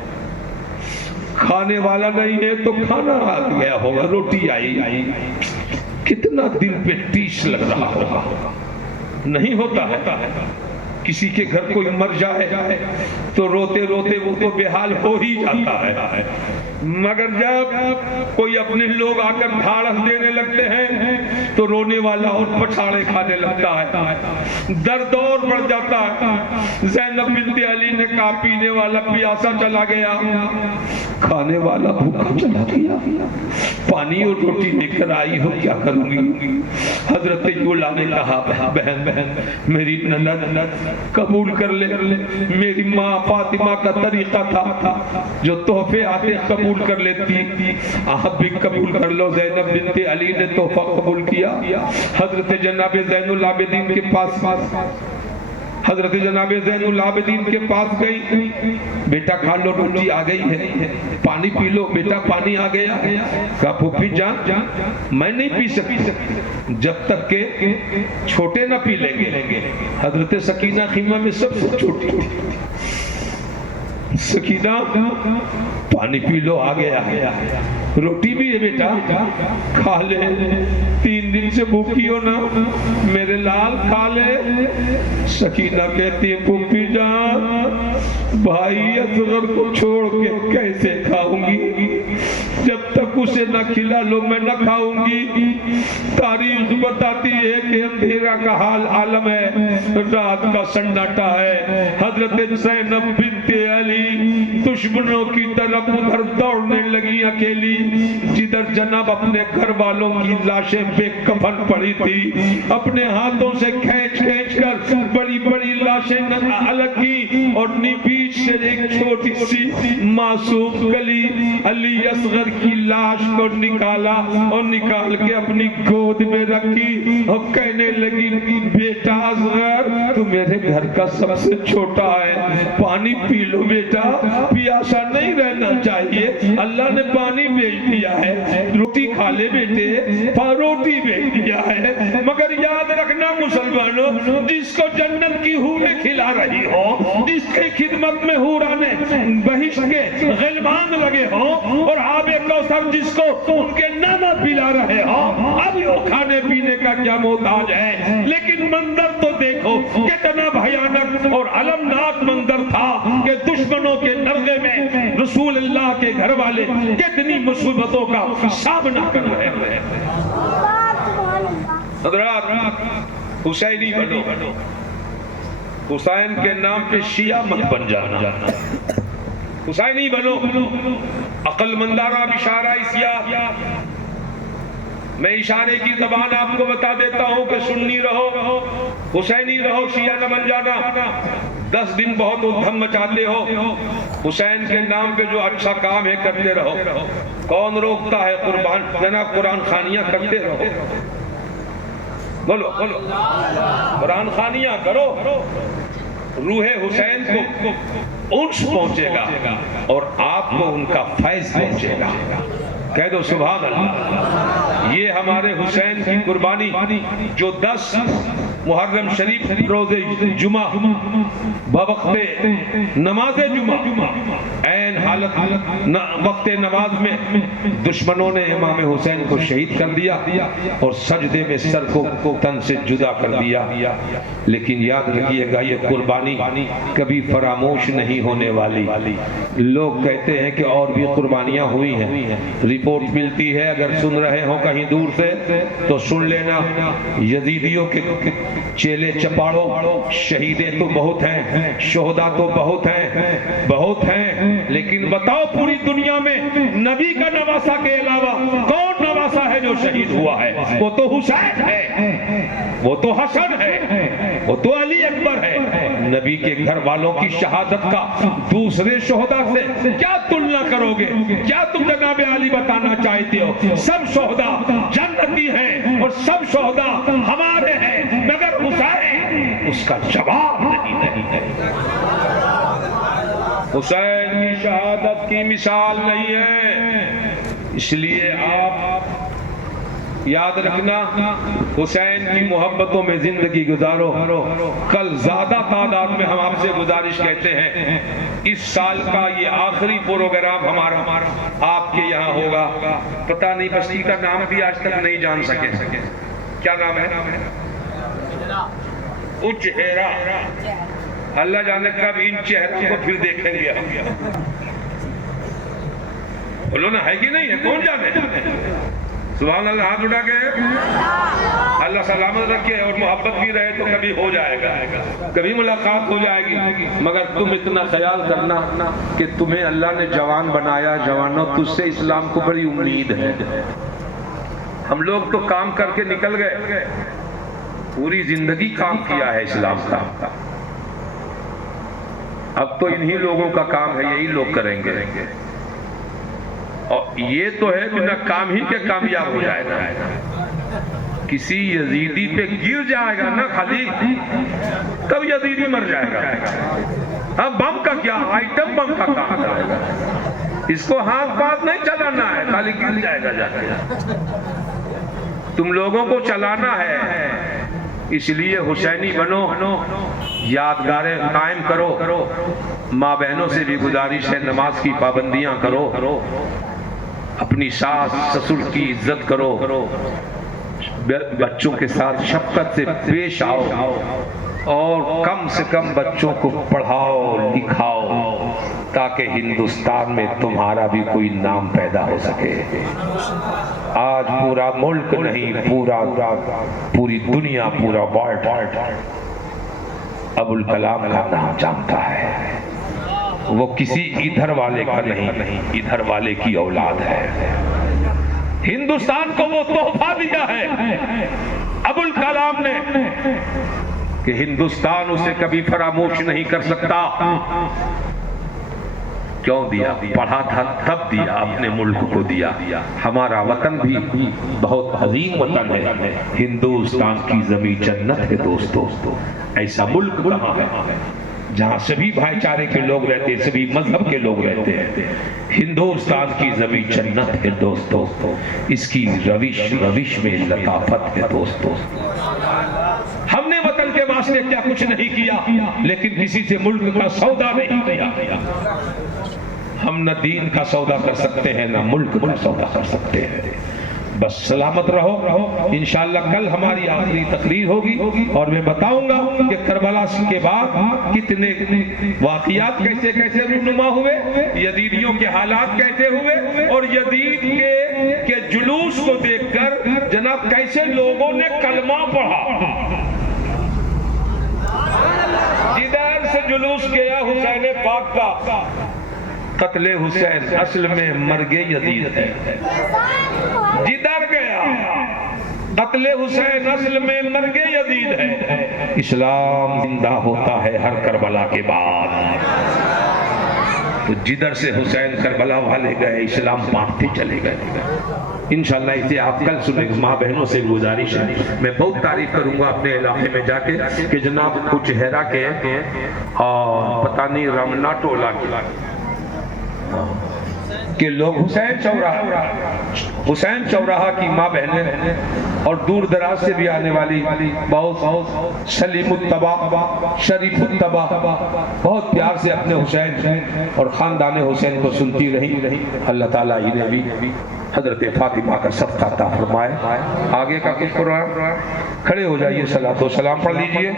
खाने वाला नहीं है तो खाना आ गया होगा, रोटी आई, कितना दिल पे टीस लग रहा होगा। नहीं होता है किसी के घर कोई मर जाए तो रोते रोते वो तो बेहाल हो ही जाता है, मगर जब कोई अपने लोग आकर ढाढ़स देने लगते हैं तो रोने वाला और पछाड़े खाने लगता है, दर्द और बढ़ जाता है। ज़ैनब बिन्ते अली ने कहा पीने वाला प्यासा चला गया, खाने वाला भूखा चला गया, पानी और रोटी लेकर आई हो, क्या करूंगी। हजरत यूला ने कहा बहन बहन मेरी ननद कबूल कर ले, मेरी माँ फातिमा का तरीका था जो तोहफे आते कबूल कर लेती, आप भी कबूल कर लो। ज़ैनब बिन्ते अली ने तोहफा कबूल किया, हजरत जनाब ज़ैनुल आबिदीन के पास हजरत जनाब ज़ैनुल आबिदीन के पास गई, बेटा खा लो रोटी आ गई है, पानी पी लो बेटा पानी आ गया। कहा फूफी जान मैं नहीं पी सकती जब तक के छोटे ना पी लेंगे। हजरत सकीना खीमा में सबसे छोटी थी, सकीना पानी पी लो आ गया, रोटी भी है बेटा खा ले, 3 दिन से भूखी हो ना मेरे लाल खा ले। सकीना कहती है फूफी जान भाई असगर को छोड़ के कैसे खाऊंगी, जब तक उसे न खिला लो मैं न खाऊंगी। तारीख बताती है कि अंधेरा का हाल आलम है, रात का सन्नाटा है। हजरत ज़ैनब बिन्ते अली दुश्मनों की तरफ उधर दौड़ने लगी अकेली, जिधर जनाब अपने घर वालों की लाशें बेकफन पड़ी थी, अपने हाथों से खींच कर बड़ी बड़ी लाशें अलग की और बीच से एक छोटी सी मासूम गली अली असगर की लाश को निकाला और निकाल के अपनी गोद में रखी और कहने लगी बेटा असगर तू मेरे घर का सबसे छोटा है, पानी पी लो बेटा, प्यासा नहीं रहना चाहिए, अल्लाह ने पानी भेज दिया है, रोटी खा ले बेटे, रोटी भेज दिया है। मगर याद रखना मुसलमानों, जिसको जन्नत की हूरें खिला रही हो, जिसके खिदमत में हूराने बहिश्त के गिलमान लगे हो और आबे कौसर जिसको उनके नाना पिला रहे हो, अब वो खाने पीने का क्या मोहताज है। लेकिन मंजर तो देखो कितना भयानक और अलमनाक मंजर था कि दुश्मनों के दरगे में रसूल अल्लाह के घर वाले कितनी मुसीबतों का सामना कर रहे हैं। हुसैनी बनो, हुसैन के नाम पे शिया मत बन जाना, हुसैनी बनो। अक्लमंदारा इशारा इसिया, मैं इशारे की जबान आपको बता देता हूं कि सुन्नी रहो, हुसैनी रहो, शिया न बन जाना। 10 दिन बहुत उद्यम मचाते हो, हुसैन के नाम पे जो अच्छा काम है करते रहो, कौन रोकता है। कुरान खानियां करते रहो, बोलो बोलो कुरान खानियां करो, रूहे हुसैन को उन्स पहुंचेगा और आपको उनका फैज पहुंचेगा। कह दो सुभान अल्लाह। ये हमारे हुसैन की कुर्बानी जो 10 मुहर्रम शरीफ रोजे जुमा बवक्ते नमाज जुमा ऐन हालत वक्त नमाज में दुश्मनों ने इमाम हुसैन को शहीद कर दिया और सजदे में सर को तन से जुदा कर दिया। लेकिन याद रखिएगा ये कुर्बानी कभी फरामोश नहीं होने वाली। लोग कहते हैं कि और भी कुर्बानियां हुई हैं, रिपोर्ट मिलती है, अगर सुन रहे हो कहीं दूर से तो सुन लेना। यजीदियों के चेले चपाड़ों शहीदें तो बहुत हैं, शोहदा तो बहुत हैं, लेकिन बताओ पूरी दुनिया में नबी का नवासा के अलावा कौन नवासा है जो शहीद हुआ है? वो तो हुसैन है, वो तो हसन है, वो तो अली अकबर है। नबी के घर वालों की शहादत का दूसरे शोहदा से क्या तुलना करोगे? क्या तुम जनाब अली बताना चाहते हो? सब शोहदा जन्नती हैं और सब शोहदा हमारे हैं, मगर हुसैन उसका जवाब नहीं है। हुसैन की शहादत की मिसाल नहीं है, इसलिए आप याद रखना हुसैन की मोहब्बतों में जिंदगी गुजारो। कल ज्यादा तादाद में हम आपसे गुजारिश कहते हैं, इस साल का ये आखिरी प्रोग्राम हमारा आपके यहाँ होगा। पता नहीं बस्ती का नाम भी आज तक नहीं जान सके, क्या नाम है? उचहेरा। अल्लाह जाने कब इन चेहरों को फिर देखेंगे हम। बोलो ना, है कि नहीं है? कौन जाने। सुभान अल्लाह, हाथ उठा के अल्लाह सलामत रखे और मोहब्बत भी रहे तो कभी हो जाएगा, कभी मुलाकात हो जाएगी। मगर तुम इतना ख्याल करना कि तुम्हें अल्लाह ने जवान बनाया। जवानों, तुझसे इस्लाम को बड़ी उम्मीद है। हम लोग तो काम करके निकल गए, पूरी जिंदगी काम किया है इस्लाम का। अब तो इन्हीं लोगों का काम है, यही लोग करेंगे। और ये तो है बिना काम ही के कामयाब हो जाएगा। किसी यजीदी पे गिर जाएगा ना खाली, तब यजीदी मर जाएगा। अब बम का क्या, आइटम बम का काम करेगा। इसको हाथ पाथ नहीं चलाना है, खाली गिर जाएगा जाके। तुम लोगों को चलाना है, इसलिए हुसैनी बनो, यादगारें कायम करो। माँ बहनों से भी गुजारिश है, नमाज की पाबंदियां करो, अपनी सास ससुर की इज्जत करो, बच्चों के साथ शफकत से पेश आओ और कम से कम बच्चों को पढ़ाओ लिखाओ, ताकि हिंदुस्तान में तुम्हारा भी कोई नाम पैदा हो सके। आज पूरा मुल्क नहीं, पूरी दुनिया, पूरा वर्ल्ड अबुल कलाम का नाम जानता है। वो किसी इधर वाले का नहीं, इधर वाले की औलाद है। हिंदुस्तान को वो तोहफा दिया है अबुल कलाम ने कि हिंदुस्तान उसे कभी फरामोश नहीं कर सकता। क्यों दिया? पढ़ा था तब दिया, अपने मुल्क को दिया। हमारा वतन भी बहुत अजीम वतन है, हिंदुस्तान की जमीन जन्नत है दोस्तों। ऐसा मुल्क कहाँ है जहाँ सभी भाईचारे के लोग रहते हैं, सभी मजहब के लोग रहते हैं। हिंदुस्तान की जमीन जन्नत है दोस्तों। इसकी रविश में लताफत है दोस्तों। हमने वतन के वास्ते क्या कुछ नहीं किया, लेकिन किसी से मुल्क का सौदा नहीं किया। हम न दीन का सौदा कर सकते हैं, न मुल्क का सौदा कर सकते हैं। बस सलामत रहो। इंशाअल्लाह कल हमारी आखिरी तकरीर होगी और मैं बताऊंगा कि करबला के बाद कितने वाक़ियात कैसे कैसे रूनुमा हुए, यजीदियों के हालात कैसे हुए और यजीद के जुलूस को देखकर जनाब कैसे लोगों ने कलमा पढ़ा। जिधर से जुलूस गया हुसैन पाक का, कत्ले हुसैन असल में मर्गे यजीद है। जिधर गया कत्ले हुसैन असल में मर्गे यजीद है। इस्लाम जिंदा होता है हर करबला के बाद। तो जिधर से हुसैन करबला वाले गए, इस्लाम बांटते चले गए। इंशाअल्लाह इसे आप कल सुनेंगे। माँ बहनों से गुजारिश है, मैं बहुत तारीफ करूंगा अपने इलाके में जाके कि जनाब कुछ हेरा के और पता नहीं रमना टोला कि लोग हुसैन चौराहा की माँ बहनें और दूर दराज से भी आने वाली बहुत सलीमुत्तबा शरीफुत्तबा बहुत प्यार से अपने हुसैन और खानदान हुसैन को सुनती रही। अल्लाह ताला इन्हें भी हजरत फातिमा का सदका अता फरमाए। आगे का कुछ प्रोग्राम खड़े हो जाइए, सलातो सलाम पढ़ लीजिए।